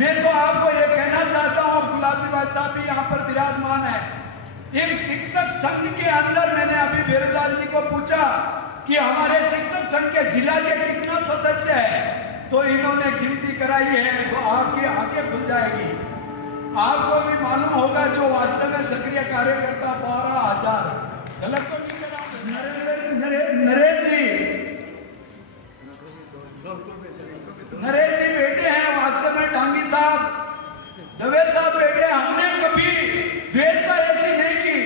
मैं तो आपको ये कहना चाहता हूँ, गुलाब जी भाई साहब भी यहाँ पर विराजमान है, एक शिक्षक संघ के अंदर मैंने अभी बेरोलाल जी को पूछा कि हमारे शिक्षक संघ के जिला के कितना सदस्य है, तो इन्होंने गिनती कराई है तो आपकी आंखें खुल जाएगी। आपको भी मालूम होगा जो वास्तव में सक्रिय कार्यकर्ता 12,000, गलत तो नहीं करा? नरेश जी बेटे हैं वास्तव में, डांगी साहब, दवे साहब बेटे। हमने कभी द्वेषता ऐसी नहीं की।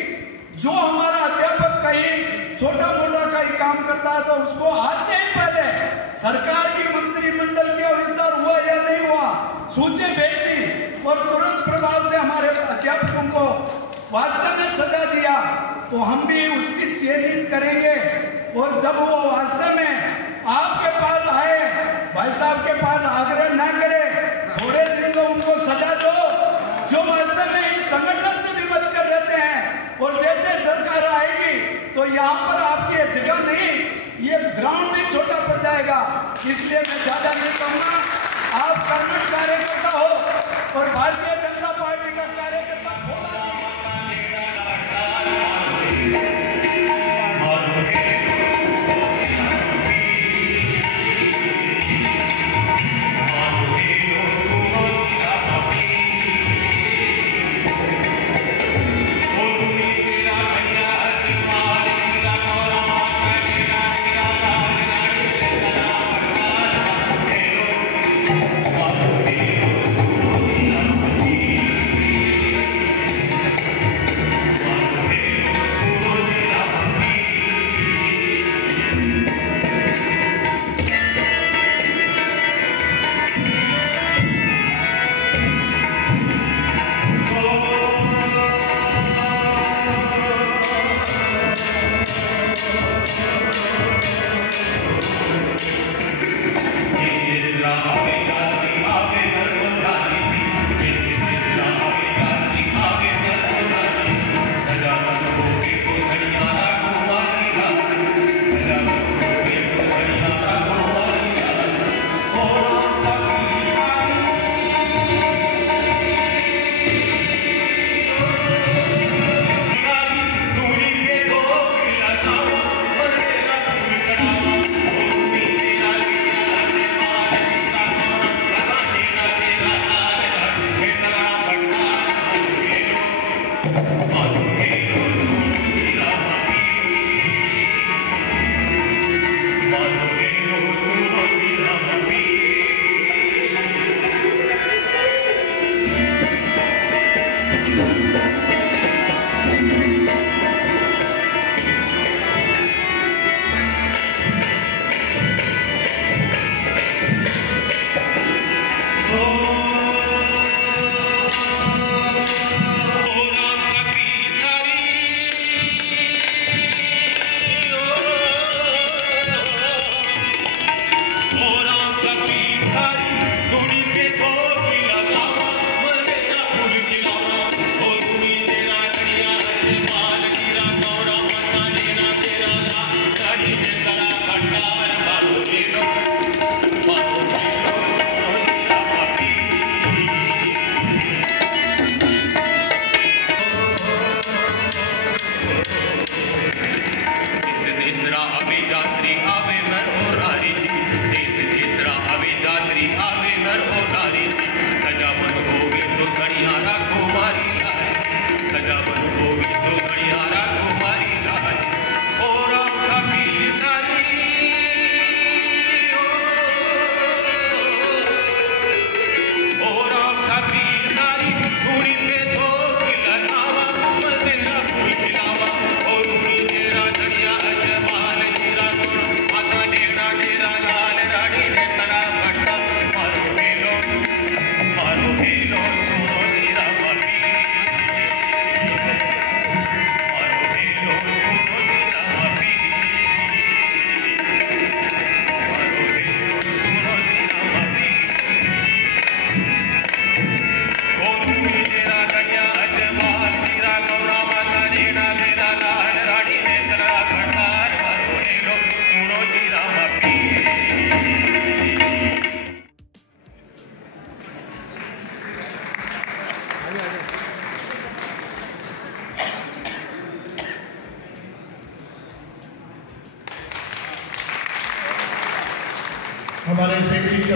जो हमारा अध्यापक कहीं छोटा मोटा कहीं काम करता है तो उसको आते ही पहले सरकार की मंत्रिमंडल का विस्तार हुआ या नहीं हुआ सूची भेज दी, और तुरंत प्रभाव से हमारे अध्यापकों को वास्तव में सजा दिया, तो हम भी उसकी चयनित करेंगे। और जब वो वास्तव में आपके पास आए, भाई साहब के पास आग्रह न करे, थोड़े दिन तो उनको सजा दो जो वास्तव में इस संगठन से भी बचकर रहते हैं, और जैसे सरकार आएगी तो यहाँ पर आपकी जगह नहीं, ये ग्राउंड भी छोटा पड़ जाएगा। इसलिए मैं ज्यादा नहीं कहूँगा, आप कर्मठ कार्यकर्ता हो और भारतीय जनता पार्टी का कार्यकर्ता होगा नहीं।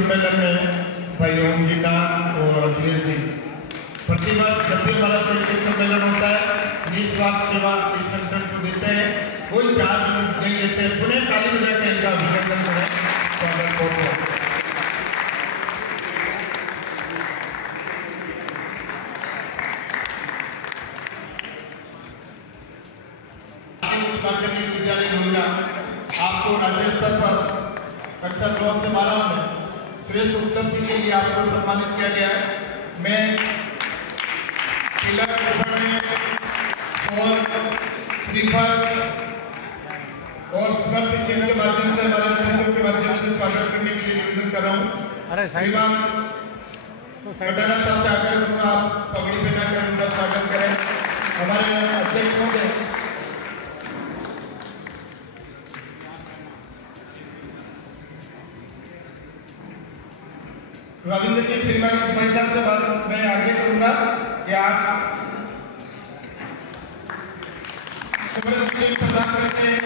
सम्मेलन में भाई ओम जी का और अखिलेश जी, प्रतिवर्ष जब भी हमारा साहित्यिक सम्मेलन होता है निस्वार्थ सेवा इस संगठन को देते हैं, कोई चार्ज नहीं लेते। पुनः ताली बजा के इनका अभिनंदन करें। स्वागत बहुत माध्यमिक विद्यालय नोएडा आपको राज्य स्तर पर कक्षा 9 से 12 में श्रेष्ठ उपलब्धि के लिए आपको सम्मानित किया गया है। मैं तिलक श्रीफल और स्मृति चिन्ह के माध्यम से हमारे अतिथियों के माध्यम से स्वागत करने के लिए निवेदन कर रहा हूँ। श्रीमान पटाना साहब से आकर उनका आप पगड़ी पहनाकर उनका स्वागत करें। हमारे अध्यक्ष महोदय रविंद्र जी श्रीमान भाई साहब से बात मैं आगे करूंगा कि आप प्रदान करते हैं।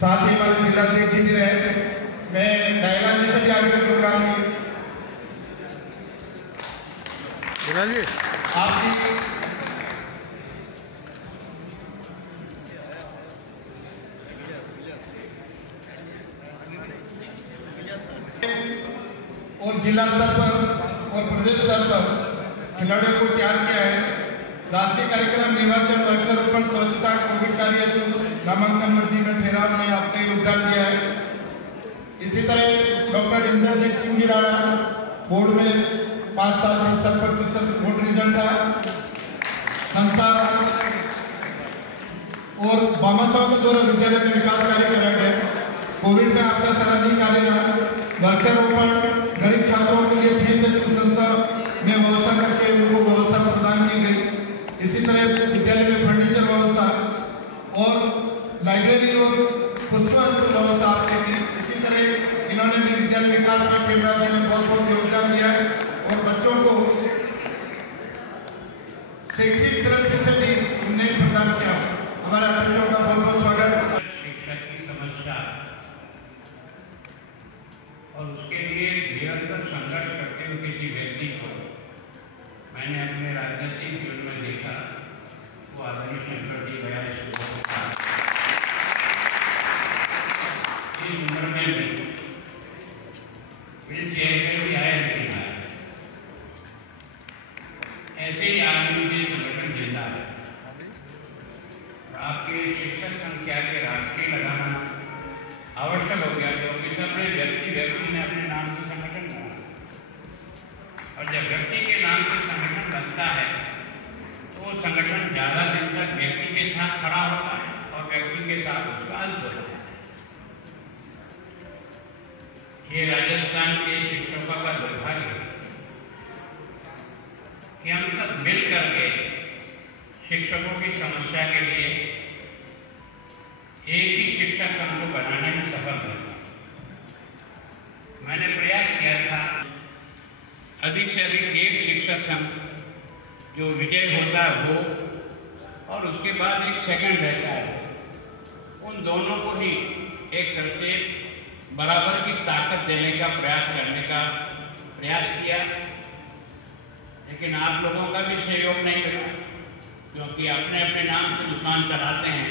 साथ ही हमारे जिला से जी भी रहे, मैं दयाला जी से भी आगे करूंगा आपकी और जिला स्तर पर और प्रदेश स्तर पर खिलाड़ियों को तैयार किया है। राष्ट्रीय कार्यक्रम निर्वाचन वृक्षारोपण स्वच्छता कोविड कार्य नामांकन वृद्धि में ठहराव ने अपने योगदान दिया है। इसी तरह डॉक्टर इंद्रजीत सिंह जी राणा बोर्ड में 5 साल से 70% वोट रिजल्ट था। संस्था और बामासाव के द्वारा विद्यालय में विकास कार्य कराया गया। कोविड में आपका सराहनीय कार्य रहा। वृक्षारोपण गरीब छात्रों के लिए फीस संस्था में व्यवस्था करके उनको व्यवस्था प्रदान की गई। इसी तरह विद्यालय में फर्नीचर व्यवस्था और लाइब्रेरी और पुस्तकों की व्यवस्था आपने की। इसी तरह इन्होंने भी विद्यालय विकास में केंद्र में बहुत योगदान दिया है और बच्चों को शैक्षिक दृष्टि से भी उन्नयन प्रदान किया। हमारा बच्चों का बहुत स्वागत। शिक्षा की समस्या और उसके लिए निरंतर संघर्ष करते हुए किसी व्यक्ति को मैंने अपने राजनीतिक जीवन में देखा, वो आदरणीय शंकर जी गया इस उम्र में भी व्हील चेयर में भी आए नहीं आए। ऐसे ही आदमी के संगठन जिंदा है। आपके शिक्षक संख्या के राष्ट्रीय लगाना आवश्यक हो गया, क्योंकि सबने व्यक्ति ने अपने नाम से संगठन बना, और जब व्यक्ति के नाम से संगठन बनता है तो वो संगठन ज्यादा दिन तक व्यक्ति के साथ खड़ा होता है और व्यक्ति के साथ उसका अंत होता है। ये राजस्थान के शिक्षकों का दुर्भाग्य है कि हम सब मिल करके शिक्षकों की समस्या के लिए एक ही शिक्षक संघ को बनाने में सफल हुआ। मैंने प्रयास किया था अधिक से अधिक एक शिक्षक संघ जो विजय होता है वो, और उसके बाद एक सेकंड रहता है, उन दोनों को ही एक तरह से बराबर की ताकत देने का प्रयास करने का प्रयास किया। लेकिन आप लोगों का भी सहयोग नहीं मिला, क्योंकि अपने अपने नाम से दुकान चलाते हैं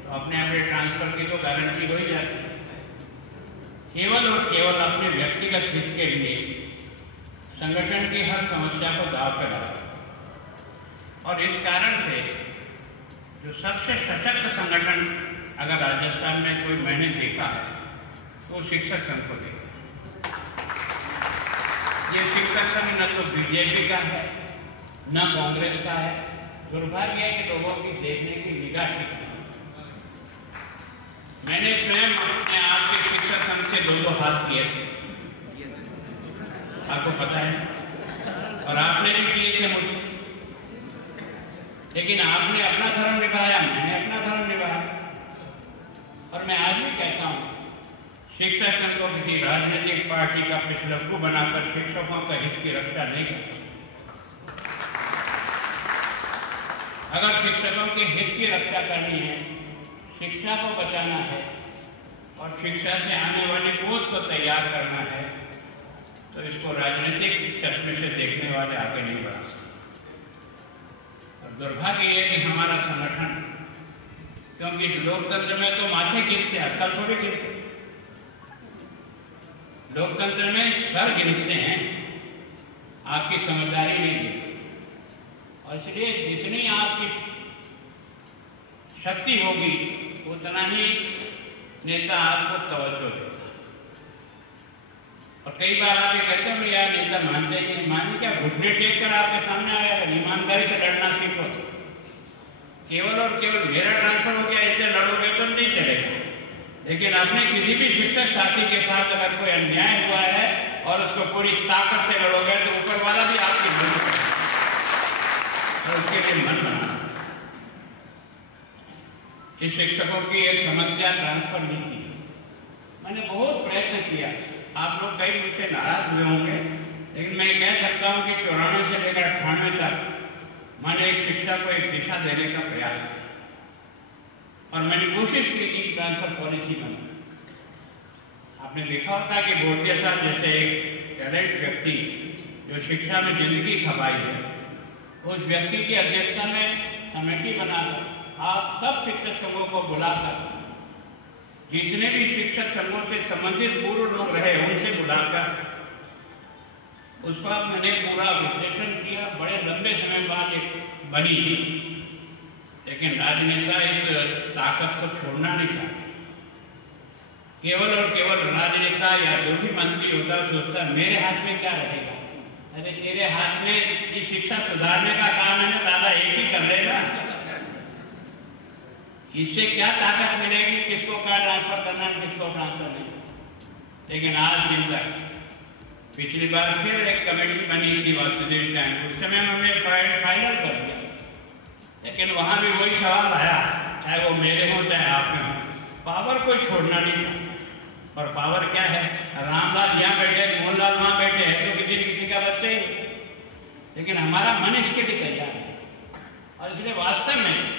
तो अपने अपने ट्रांसफर की तो गारंटी हो ही जाती है। केवल और केवल अपने व्यक्तिगत हित के लिए संगठन की हर समस्या को दाव पे लगा, और इस कारण से जो सबसे सशक्त संगठन अगर राजस्थान में कोई मैंने देखा है तो शिक्षक संघ को देखा। ये शिक्षक संघ न तो बीजेपी का है न कांग्रेस का है। दुर्भाग्य है कि लोगों की देखने की निगाह ठीक नहीं। मैंने स्वयं अपने आप के शिक्षक संघ से 2 हाथ किए थे, आपको पता है, और आपने भी किए थे मुझे। लेकिन आपने अपना धर्म निभाया, मैंने अपना धर्म निभाया। और मैं आज भी कहता हूं, शिक्षक संघ को किसी राजनीतिक पार्टी का पिछलग्गू बनाकर शिक्षकों का हित की रक्षा नहीं करता। अगर शिक्षकों के हित की रक्षा करनी है, शिक्षा को बचाना है और शिक्षा से आने वाली पहुंच को तैयार करना है, तो इसको राजनीतिक चश्मे से देखने वाले आगे नहीं बढ़ा सकते। और दुर्भाग्य ये कि हमारा संगठन, क्योंकि लोकतंत्र में तो माथे गिरते, अक्ल थोड़ी गिरते, लोकतंत्र में सर गिरते हैं, आपकी समझदारी नहीं गिरती। और इसलिए जितनी आपकी शक्ति होगी उतना ही नेता आपको तवज्जो देगा। और कई बार आप ये कहते हैं यार नेता मानते नहीं, मान क्या घुटने टेक कर आपके सामने आया, ईमानदारी से लड़ना सीखो। केवल और केवल मेरा ट्रांसफर हो गया इससे लड़ोगे तो नहीं चलेगा, लेकिन अपने किसी भी शिक्षक साथी के साथ अगर कोई अन्याय हुआ है और उसको पूरी ताकत से लड़ोगे तो ऊपर वाला भी आपकी मदद करेगा। उसके लिए मन बना। इस शिक्षकों की एक समस्या ट्रांसफर नहीं की, मैंने बहुत प्रयत्न किया। आप लोग कई मुझसे नाराज हुए होंगे, लेकिन मैं कह सकता हूं कि 94 से लेकर 98 तक मैंने एक शिक्षा को एक दिशा देने का प्रयास किया और मैंने कोशिश की कि ट्रांसफर पॉलिसी बने। आपने देखा होता कि बोटिया साहब जैसे एक टैलेंट व्यक्ति जो शिक्षा में जिंदगी खपाई है, उस व्यक्ति की अध्यक्षता में कमेटी बनाकर आप सब शिक्षक संघों को बुलाकर, जितने भी शिक्षक संघों से संबंधित पूर्व लोग रहे उनसे बुलाकर उसका मैंने पूरा विश्लेषण किया। बड़े लंबे समय बाद एक बनी, लेकिन राजनेता इस ताकत को छोड़ना नहीं चाहते। केवल और केवल राजनेता या जो भी मंत्री होता है सोचता मेरे हाथ में क्या रहेगा। अरे तेरे हाथ में ये शिक्षा सुधारने का काम है ना दादा, एक ही कर लेना, इससे क्या ताकत मिलेगी, किसको क्या ट्रांसफर करना है, किसको ट्रांसफर नहीं। लेकिन आज दिन तक, पिछली बार फिर एक कमेटी बनी थी वासुदेव टाइम, उस समय हमने फाइनल कर दिया, लेकिन वहां भी वही सवाल आया, चाहे वो मेरे हो चाहे आप में हो, पावर कोई छोड़ना नहीं था। और पावर क्या है, रामलाल यहाँ बैठे, मोहनलाल वहां बैठे हैं, तो किसी का बच्चा ही, लेकिन हमारा मन इसके लिए तैयार है। और इसलिए वास्तव में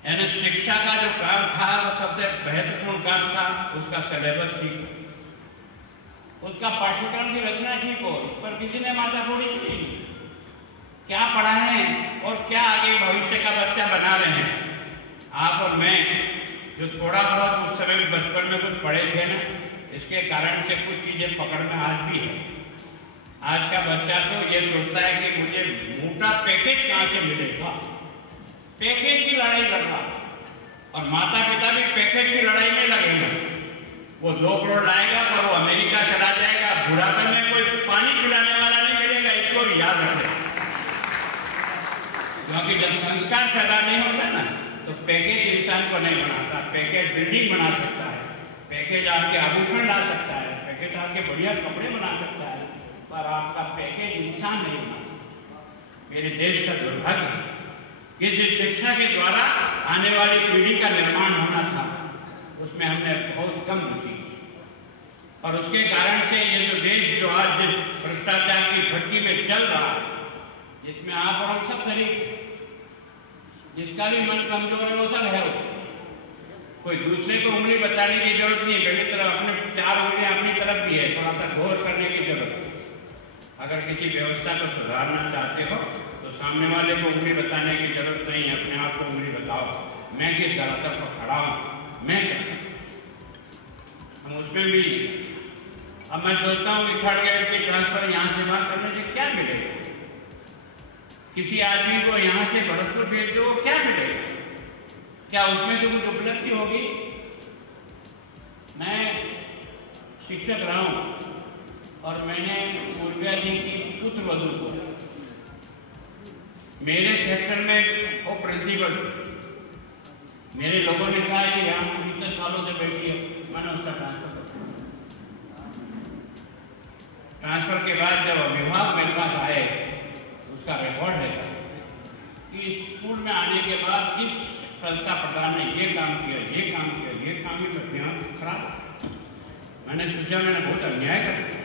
यानी शिक्षा का जो काम था वो सबसे महत्वपूर्ण काम था, उसका सिलेबस ठीक हो, उसका पाठ्यक्रम की रचना ठीक हो, इस पर किसी ने माथा थोड़ी की क्या पढ़ाए हैं और क्या आगे भविष्य का बच्चा बना रहे हैं। आप और मैं जो थोड़ा बहुत उस समय बचपन में कुछ पढ़े थे ना, इसके कारण से कुछ चीजें पकड़ में आज भी है। आज का बच्चा तो ये सोचता है कि मुझे मोटा पैकेज कहाँ से मिलेगा, पैकेज की लड़ाई लड़ रहा, और माता पिता भी पैकेज की लड़ाई में लगेंगे। वो 2 करोड़ लाएगा और वो अमेरिका चला जाएगा, बुढ़ापे में कोई पानी पिलाने वाला नहीं मिलेगा, इसको याद रखें। क्योंकि जब संस्कार पैदा नहीं होता ना, तो पैकेज इंसान को नहीं बनाता। पैकेज बिल्डिंग बना सकता है, पैकेज आपके आभूषण ला सकता है, पैकेज आपके बढ़िया कपड़े बना सकता है, पर आपका पैकेज इंसान नहीं बना सकता। मेरे देश का दुर्भाग्य है कि जिस शिक्षा के द्वारा आने वाली पीढ़ी का निर्माण होना था, उसमें हमने बहुत कम रुचि, और उसके कारण से ये जो देश जो आज जिस भ्रष्टाचार की भट्टी में चल रहा है, जिसमें आप और हम सब शरीक, जिसका भी मन कमजोर है वो सब है। कोई दूसरे को उंगली बताने की जरूरत नहीं है, मेरी तरफ अपने 4 उंगलियां अपनी तरफ भी है, थोड़ा सा गौर करने की जरूरत है। अगर किसी व्यवस्था को सुधारना चाहते हो तो सामने वाले को उंगली बताने की जरूरत नहीं है, अपने आप को उंगली बताओ, मैं किस गलत पर खड़ा हूं, मैं क्या। हम उसमें भी अब मैं सोचता हूं कि थर्ड ग्रेड की ट्रांसफर यहां से बात करने से क्या मिलेगा, किसी आदमी को यहां से भरतपुर भेज दो, क्या मिलेगा, क्या उसमें तो कुछ उपलब्धि होगी। मैं शिक्षक रहा हूं और मैंने पूर्विया जी की पुत्र वधू को मेरे सेक्टर में वो प्रिंसिपल, मेरे लोगों ने कहा कि यहाँ कितने सालों से बैठी है, मैंने उसका ट्रांसफर के बाद जब अभिभावक मेरे पास आए, उसका रिकॉर्ड है कि स्कूल में आने के बाद किस संस्था प्रधान ने ये काम किया, ये काम किया, ये काम ही तो ध्यान खराब। मैंने सोचा मैंने बहुत अन्याय कर दिया।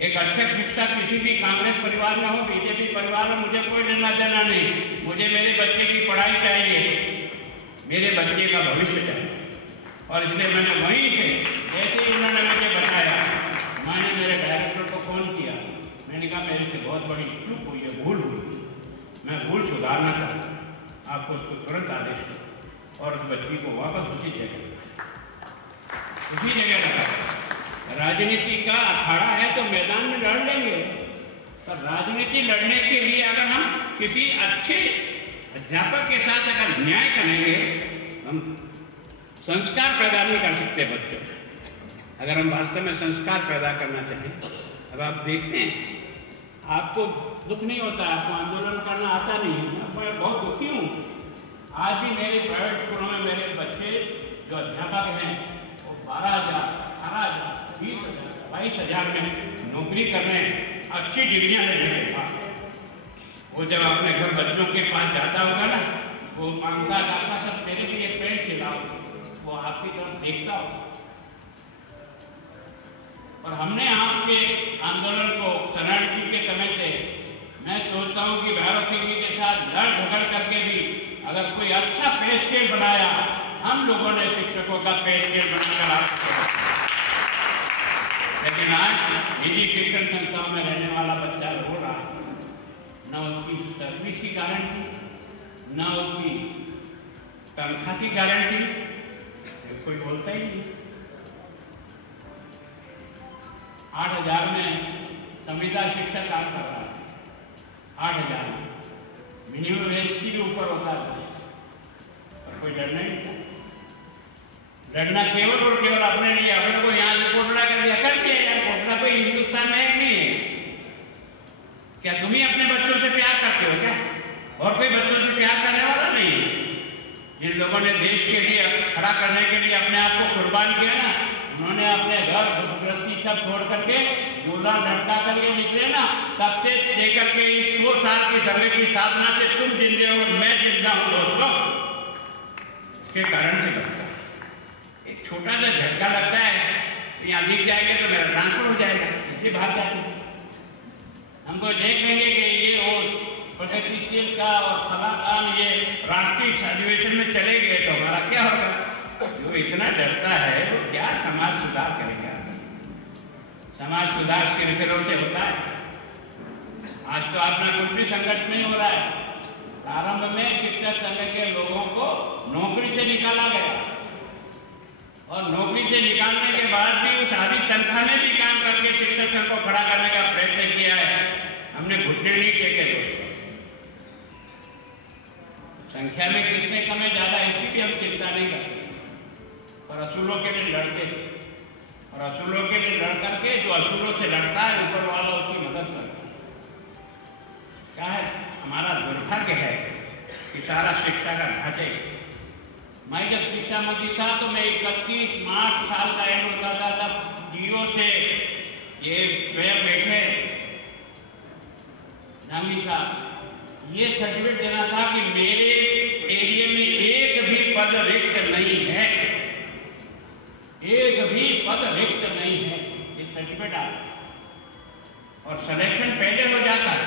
एक अच्छा शिक्षा किसी भी कांग्रेस परिवार में हो, बीजेपी परिवार में, मुझे कोई लेना देना नहीं, मुझे मेरे बच्चे की पढ़ाई चाहिए। मेरे बच्चे का भविष्य चाहिए। और इसलिए मैंने वहीं से, जैसे ही उन्होंने मुझे बताया, मैंने मेरे डायरेक्टर को फ़ोन किया। मैंने कहा मेरे से बहुत बड़ी चूक हुई है, भूल हुई, मैं भूल सुधारना चाहता हूँ, आपको उसको तुरंत आदेश दो और उस बच्ची को वापस उसी जगह लगा। राजनीति का अखाड़ा है तो मैदान में लड़ लेंगे, पर राजनीति लड़ने के लिए अगर हम किसी अच्छे अध्यापक के साथ अगर न्याय करेंगे, हम संस्कार पैदा नहीं कर सकते बच्चों। अगर हम वास्तव में संस्कार पैदा करना चाहें, अब आप देखते हैं, आपको दुख नहीं होता, आपको आंदोलन करना आता नहीं है। मैं बहुत दुखी हूँ। आज भी मेरे प्राइवेट स्कूलों में मेरे बच्चे जो अध्यापक हैं वो 12,000, 18,000, 20,000, 22,000 में नौकरी कर रहे हैं, अच्छी डिग्रियां लेने के बाद। वो जब अपने घर बच्चों के पास जाता होगा ना, वो मांगता गाता सब मेरे लिए पेड़ खिलाओ, वो आपकी तरफ देखता होगा। और हमने आपके आंदोलन को शरणार्थी के समय से, मैं सोचता हूँ कि भैरव सिंह जी के साथ लड़ झगड़ करके भी अगर कोई अच्छा पे स्केल बनाया, हम लोगों ने शिक्षकों का पे स्केल बनाकर आपको। लेकिन आज निजी शिक्षण संस्थाओं में रहने वाला बच्चा रो रहा है, न उसकी सर्विस की गारंटी, न उसकी तनख्वाह की गारंटी, कोई बोलता ही नहीं। 8,000 में संविदा शिक्षक काम कर रहा है, 8,000 में मिनिमम वेज की भी ऊपर होता है, और कोई डरना नहीं। लड़ना केवल और केवल अपने लिए, अपने को यहाँ से कोटड़ा कर दिया, कर दिया यार, कोटड़ा कोई हिंदुस्तान में नहीं है। क्या तुम ही अपने बच्चों से प्यार करते हो क्या? और कोई बच्चों से प्यार करने वाला नहीं है। जिन लोगों ने देश के लिए खड़ा करने के लिए अपने आप को कुर्बान किया ना, उन्होंने अपने घर गृहस्थी सब छोड़ करके झूला लटका करके निकले ना, तब से लेकर के 100 साल की समय की साधना से तुम जिंदे हो, मैं जिंदा हूं दोस्तों। इसके कारण से लगता है एक छोटा सा झटका लगता है, यहाँ दिख जाएगा तो मेरा ट्रांसफर हो जाएगा, इसलिए भाग जाते हैं। हमको देख लेंगे कि ये वो प्रोजेक्ट का और फला काम ये राष्ट्रीय अधिवेशन में चले गए तो हमारा क्या होगा? जो इतना डरता है वो क्या समाज सुधार करेगा? समाज सुधार सिरफिरों से होता है। आज तो अपना कुछ भी संघर्ष नहीं हो रहा है। प्रारंभ में शिक्षक संघ के लोगों को नौकरी से निकाला गया, और नौकरी से निकालने के बाद भी उस आधी तनख्वाह में भी काम करके शिक्षक संघ को खड़ा करने का प्रयत्न किया है। हमने घुटने नहीं टेके दोस्तों। संख्या में कितने कम है ज्यादा इसकी भी हम चिंता नहीं करते, पर असूलों के लिए लड़ते, और असूलों के लिए लड़ करके जो असूलों से लड़ता है ऊपर वाला उसकी मदद करता है। क्या है हमारा दुर्भाग्य है कि सारा शिक्षा का ढांचे। मैं जब शिक्षा मंत्री था तो मैं 31 मार्च साल का एंड होता था, तब डीओ से ये बैठे नामी था, ये सर्टिफिकेट देना था कि मेरे एरिया में एक भी पद रिक्त नहीं है, एक भी पद रिक्त नहीं है, ये सर्टिफिकेट आता और सिलेक्शन पहले हो जाता है,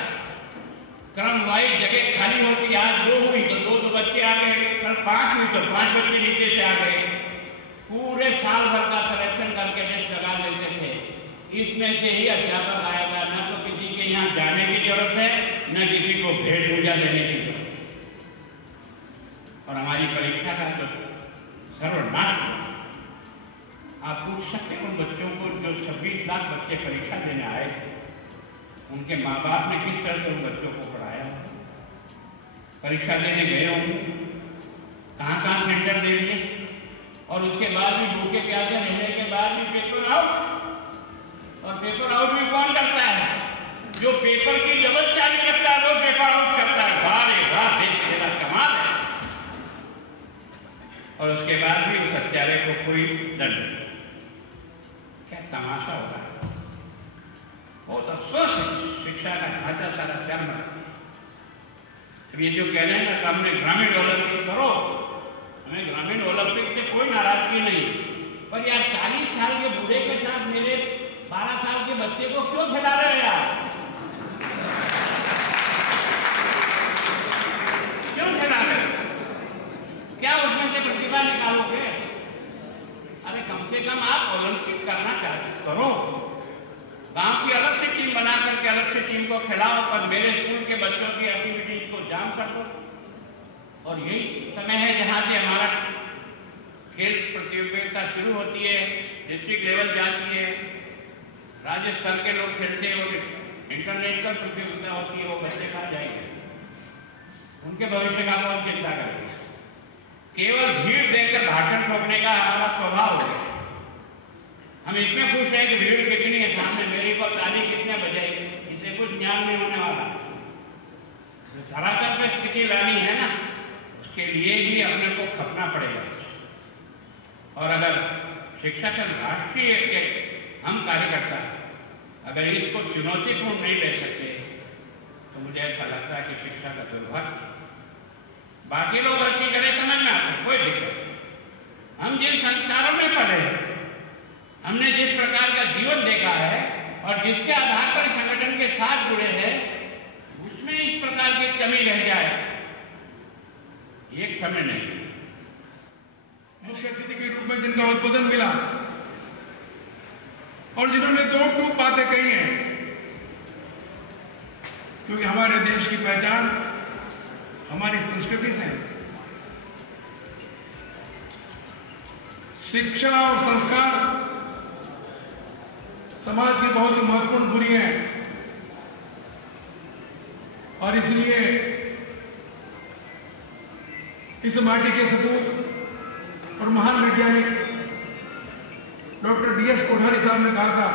क्रम वाइज जगह खाली होती। आज 2 हुई तो 2 बच्चे आ गए, कल 5 हुई तो 5 बच्चे नीचे से आ गए। पूरे साल भर का सिलेक्शन करके लिस्ट लगा लेते थे। इसमें से ही अध्यापक आएगा, न तो किसी के यहाँ जाने की जरूरत है, न किसी को भेंट पूजा देने की जरूरत है। और हमारी परीक्षा का तो सर्वनाश। आप पूछ सकते उन बच्चों को जो 26 लाख बच्चे परीक्षा देने आए थे, उनके माँ बाप ने किस तरह से उन बच्चों को पढ़ाया? परीक्षा देने गए होंगे, कहाँ सेंटर दे दिए, और उसके बाद भी भूखे प्यासे रहने के बाद भी पेपर आउट। और पेपर आउट भी कौन करता है? जो पेपर की व्यवस्था नहीं करता है वो पेपर आउट करता है। वाह रे वाह, देश तेरा कमाल है। और उसके बाद भी उस हत्यारे को कोई दंड, क्या तमाशा हो रहा है? बहुत अफसोस है, शिक्षा का ढांचा सारा चरम है। अब ये जो कह रहे हैं ना कि हमने ग्रामीण ओलंपिक करो, हमें ग्रामीण ओलंपिक से कोई नाराजगी नहीं, पर यार 40 साल के बूढ़े के साथ मेरे 12 साल के बच्चे को क्यों खिला रहे हो यार? क्यों खिला रहे हो? क्या उसमें से कम से कम आप ओलंपिक करना करो, गांव की अलग से टीम बना करके अलग से टीम को खिलाओ, पर मेरे स्कूल के बच्चों की एक्टिविटीज को जाम कर दो। और यही समय है जहां से हमारा खेल प्रतियोगिता शुरू होती है, डिस्ट्रिक्ट लेवल जाती है, राज्य स्तर के लोग खेलते हैं, वो इंटरनेशनल प्रतियोगिता होती है, वो बच्चे कहाँ जाएंगे? उनके भविष्य का कौन चिंता करेगा? केवल भीड़ देकर भाषण ठोकने का हमारा स्वभाव है। हम इसमें खुश हैं कि भीड़ कितनी है सामने, मेरी को ताली कितने बजाएगी, इससे कुछ ज्ञान नहीं होने वाला। धरातल पे स्थिति लानी है ना, उसके लिए ही अपने को खपना पड़ेगा। और अगर शिक्षक राष्ट्रीय के हम कार्यकर्ता अगर इसको चुनौतीपूर्ण नहीं ले सकते तो मुझे ऐसा लगता है कि शिक्षा का दुर्भाग्य। बाकी लोग गलती करें समझ में आता है, कोई दिक्कत। हम जिन संस्कारों में पढ़े, हमने जिस प्रकार का जीवन देखा है और जिसके आधार पर संगठन के साथ जुड़े हैं, उसमें इस प्रकार की कमी रह जाए, ये क्षम्य नहीं। मुख्य अतिथि के रूप में जिनका उद्बोधन मिला और जिन्होंने दो टूक बातें कही हैं, क्योंकि हमारे देश की पहचान हमारी संस्कृति से है। शिक्षा और संस्कार समाज की बहुत ही महत्वपूर्ण धुरी है और इसलिए इस माटी के सपूत और महान वैज्ञानिक डॉक्टर डी.एस. कोठारी साहब ने कहा था,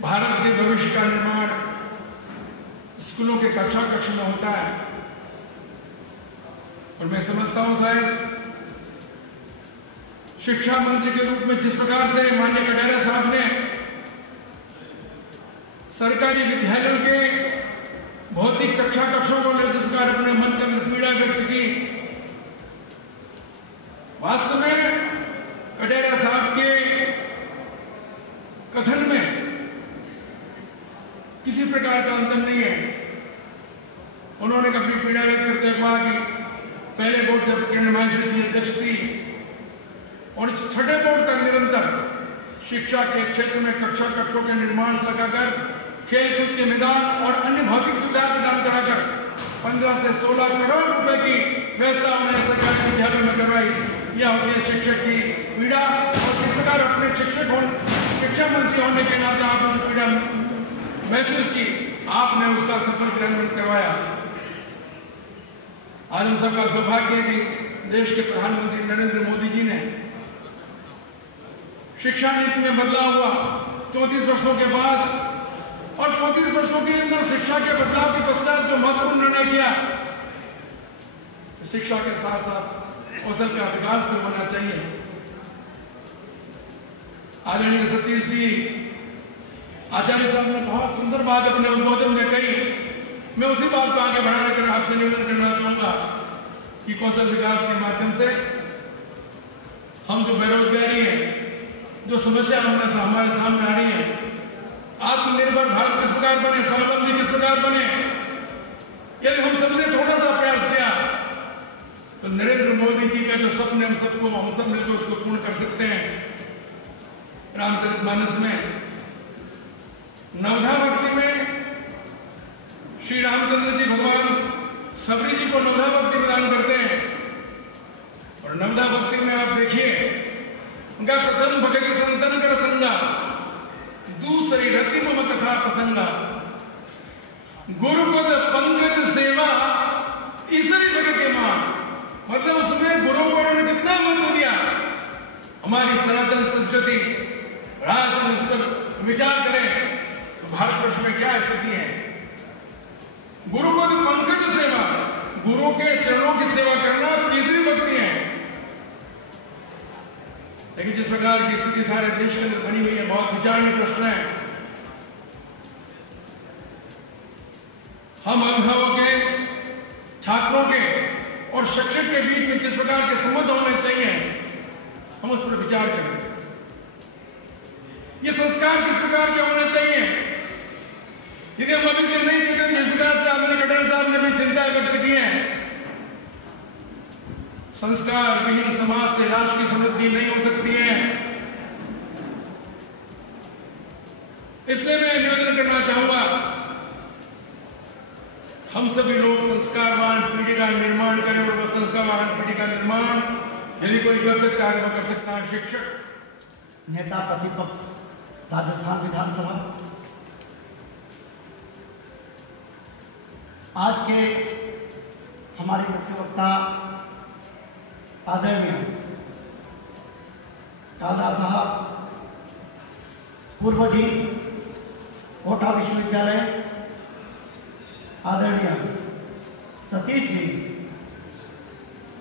भारत के भविष्य का निर्माण स्कूलों के कक्षा कक्ष में होता है। और मैं समझता हूं शायद शिक्षा मंत्री के रूप में जिस प्रकार से माननीय कटारिया साहब ने सरकारी विद्यालयों के भौतिक कक्षा कक्षों को लेकर जिस प्रकार अपने मन का पीड़ा व्यक्त की, वास्तव में कटारिया साहब के कथन में किसी प्रकार का अंतर नहीं है। उन्होंने अपनी पीड़ा व्यक्त करते हुए कहा कि पहले बोर्ड जब किरण माहेश्वरी जी अध्यक्ष थी और छठे बोर्ड तक निरंतर शिक्षा के क्षेत्र में कक्षा कक्षों के निर्माण से लगाकर खेलकूद के मैदान और अन्य भौतिक सुविधा प्रदान कराकर 15 से 16 करोड़ रुपए की व्यवस्था उन्होंने सरकारी विद्यालयों में करवाई। यह होती है शिक्षक की पीड़ा। और इस प्रकार अपने शिक्षा मंत्री होने के नाते आपने जो पीड़ा महसूस की, आपने उसका सफल क्रियान्वयन करवाया। आज हम सबका सौभाग्य है कि देश के प्रधानमंत्री नरेंद्र मोदी जी ने शिक्षा नीति में बदलाव हुआ 34 वर्षों के बाद, और 34 वर्षों के अंदर शिक्षा के बदलाव के पश्चात जो महत्वपूर्ण निर्णय किया, शिक्षा के साथ साथ कौशल का विकास भी होना चाहिए। आदरणीय सतीश जी आचार्य साहब ने बहुत सुंदर बात अपने उद्बोधन में कही। मैं उसी बात को आगे बढ़ाने कर आपसे निवेदन करना चाहूंगा कि कौशल विकास के माध्यम से हम जो बेरोजगारी है, जो समस्या हमारे सामने आ रही है, आत्मनिर्भर भारत किस प्रकार बने, स्वावलंबी किस प्रकार बने, यदि हम सबने थोड़ा सा प्रयास किया तो नरेंद्र मोदी जी का जो सपने हम सब मिलकर उसको पूर्ण कर सकते हैं। रामचरितमानस में नवधा भक्ति में श्री रामचंद्र जी भगवान सबरी जी को नवधा भक्ति प्रदान करते हैं। और नवधा भक्ति में आप देखिए, उनका प्रथम भगति संतन कर संगा, दूसरी रति मम कथा प्रसंगा, गुरुपद पंकज सेवा तीसरी भगति मान। मतलब उसमें गुरु को उन्होंने कितना महत्व दिया। हमारी सनातन संस्कृति, आज हम इस पर विचार करें तो भारतवर्ष में क्या स्थिति है। गुरुपद पंकज सेवा, गुरु के चरणों की सेवा करना तीसरी भक्ति है। लेकिन जिस प्रकार की स्थिति सारे देश के अंदर बनी हुई है, बहुत विचारणीय प्रश्न है। हम अभिभावकों के, छात्रों के और शिक्षक के बीच में किस प्रकार के संबंध होने चाहिए, हम उस पर विचार करें। ये संस्कार किस प्रकार के होने चाहिए, यदि हम अभी से नहीं चुके, जिस प्रकार से आपने कटारिया साहब ने भी चिंता व्यक्त की है। संस्कार विहीन समाज से राष्ट्र की समृद्धि नहीं हो सकती है। इसलिए मैं निवेदन करना चाहूंगा, हम सभी लोग संस्कारवान पीढ़ी का निर्माण करें और वह संस्कारवान पीढ़ी का निर्माण यदि कोई कर सकता है तो कर सकता है शिक्षक। नेता प्रतिपक्ष राजस्थान विधानसभा, आज के हमारे मुख्य वक्ता आदरणीय कालरा साहब, पूर्व डीन कोटा विश्वविद्यालय आदरणीय सतीश जी,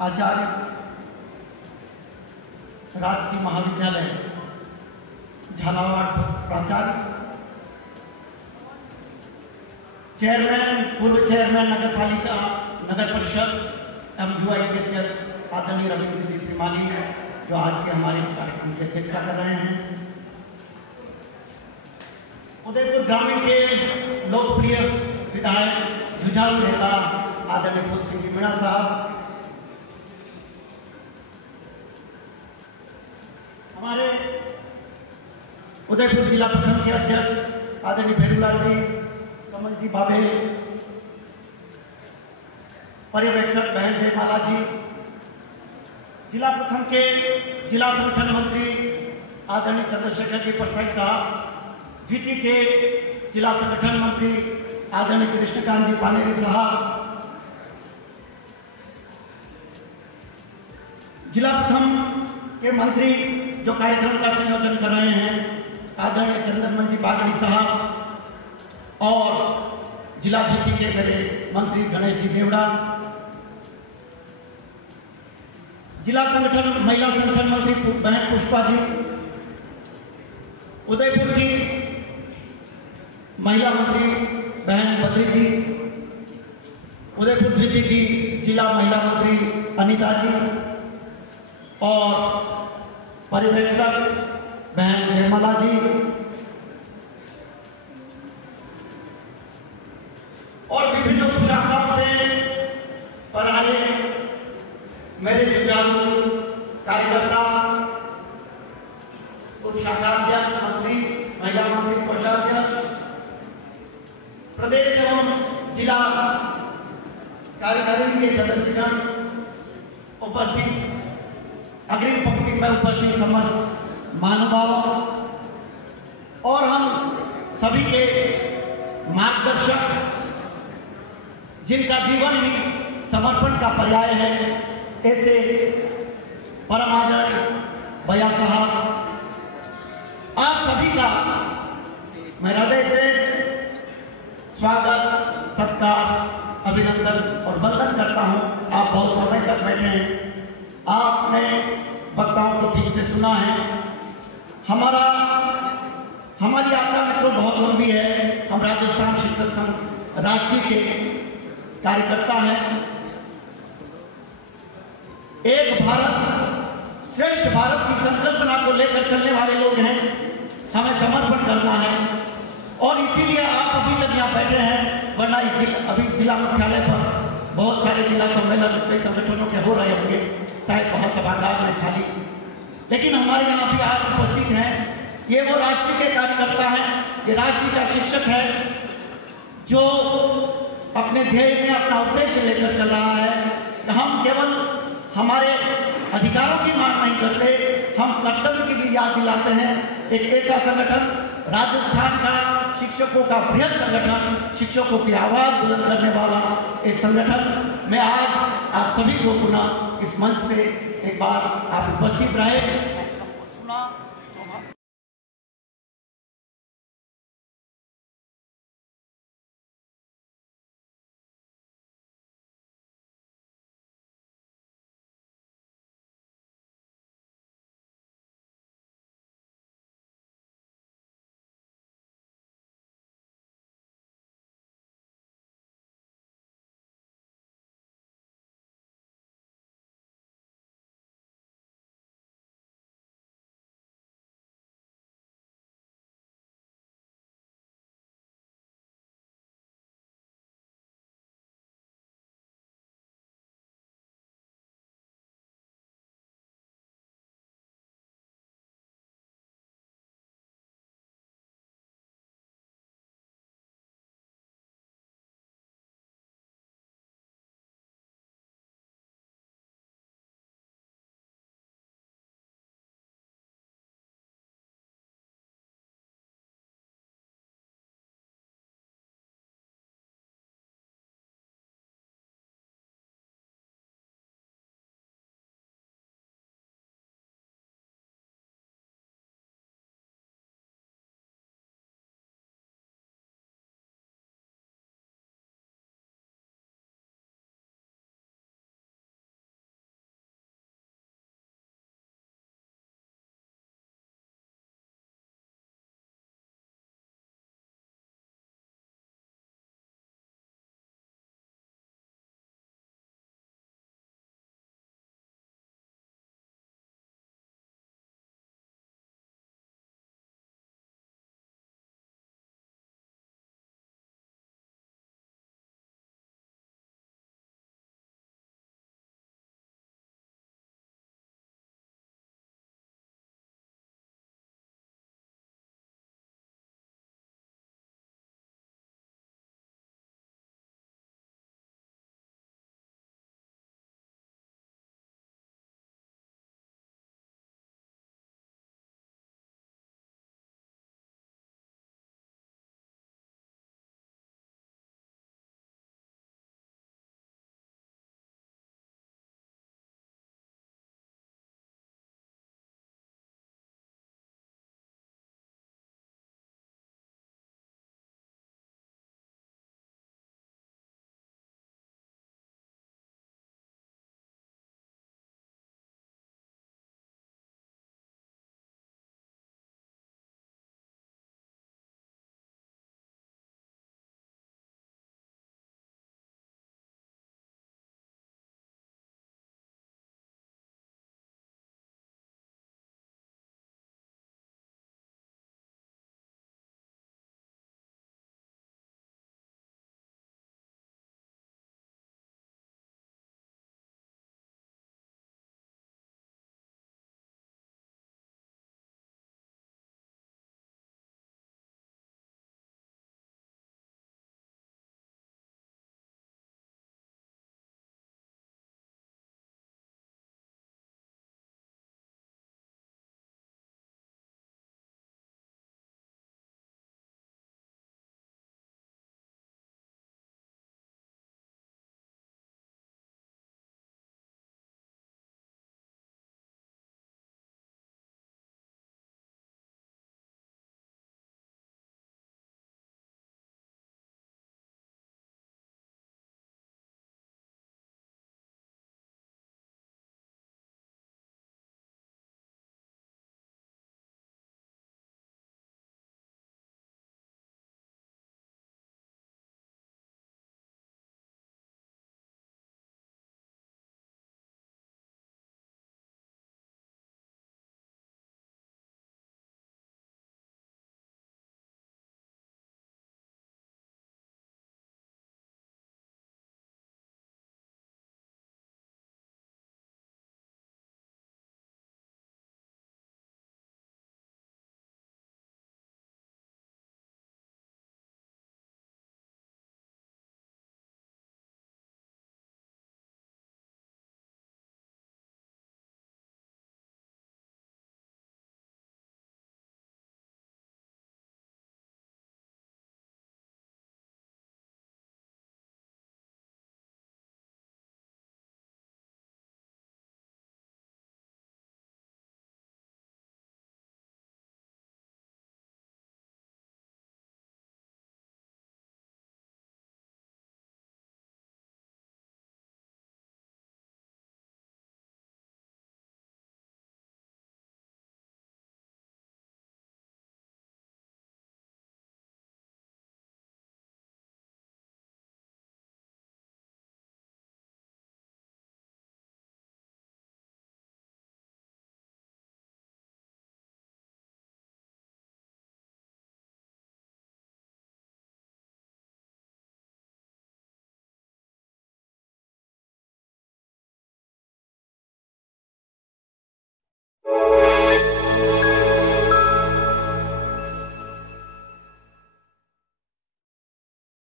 आचार्य राजकीय महाविद्यालय झालावाड़ प्राचार्य, चेयरमैन पूर्व चेयरमैन नगर पालिका नगर परिषद एवं युवा के अध्यक्ष आदरणीय रविंद्र जी श्रीमाली, जो आज के हमारे इस कार्यक्रम की अध्यक्षता कर रहे हैं, उदयपुर ग्रामीण के लोकप्रिय विधायक जुझारू नेता आदरणीय फूल सिंह जी मीणा साहब, हमारे उदयपुर जिला प्रथम के अध्यक्ष आदरणीय भेरूलाल जी, कमल जी बाबे, पर्यवेक्षक बहन जयमाला जी, जिला प्रथम के जिला संगठन मंत्री आदरणीय चंद्रशेखर जी परसाई साहब, द्वितीय के जिला संगठन मंत्री आदरणीय कृष्णकांत जी पानेरी साहब, जिला प्रथम के मंत्री जो कार्यक्रम का संयोजन कर रहे हैं आदरणीय चंद्रमन जी बागड़ी साहब, और जिला द्वितीय के मेरे मंत्री गणेश जी देवड़ा, जिला संगठन महिला संगठन मंत्री बहन पुष्पा जी, उदयपुर की महिला मंत्री बहन बद्री जी, उदयपुर द्वितीय की जिला महिला मंत्री अनिता जी, और पर्यवेक्षक बहन जयमाला जी, और विभिन्न शाखाओं से पधारे मेरे जुझारू कार्यकर्ता, उप शाखाध्यक्ष मंत्री, महिला मंत्री, कोषाध्यक्ष, प्रदेश एवं जिला कार्यकारिणी के सदस्यगण, उपस्थित अग्रिम पंक्ति पर उपस्थित समस्त महानुभाव, और हम सभी के मार्गदर्शक, जिनका जीवन ही समर्पण का पर्याय है, ऐसे परम आदरणीय भैया साहब, आप सभी का मैं हृदय से स्वागत, सत्कार, अभिनंदन और वंदन करता हूं। आप बहुत समय तक बैठे हैं, आपने वक्ताओं को ठीक से सुना है। हमारी यात्रा में तो बहुत लंबी है। हम राजस्थान शिक्षक संघ राष्ट्रीय के कार्यकर्ता हैं। एक भारत श्रेष्ठ भारत की संकल्पना को लेकर चलने वाले लोग हैं। हमें समर्पण करना है, और इसीलिए आप अभी तक यहाँ बैठे हैं, वरना अभी जिला मुख्यालय पर बहुत सारे जिला सम्मेलन कई संगठनों के हो रहे होंगे, शायद वहाँ सभागार में खाली, लेकिन हमारे यहाँ भी आज उपस्थित हैं। ये वो राष्ट्र के कार्यकर्ता हैं, ये राष्ट्र का शिक्षक है, जो अपने ध्येय में अपना उद्देश्य लेकर चल रहा है। हम केवल हमारे अधिकारों की मांग नहीं करते, हम कर्तव्य की भी याद दिलाते हैं। एक ऐसा संगठन, राजस्थान का शिक्षकों का बृहद संगठन, शिक्षकों की आवाज बुलंद करने वाला इस संगठन में आज आप सभी को पुनः इस मंच से एक बार आप उपस्थित रहे, सुना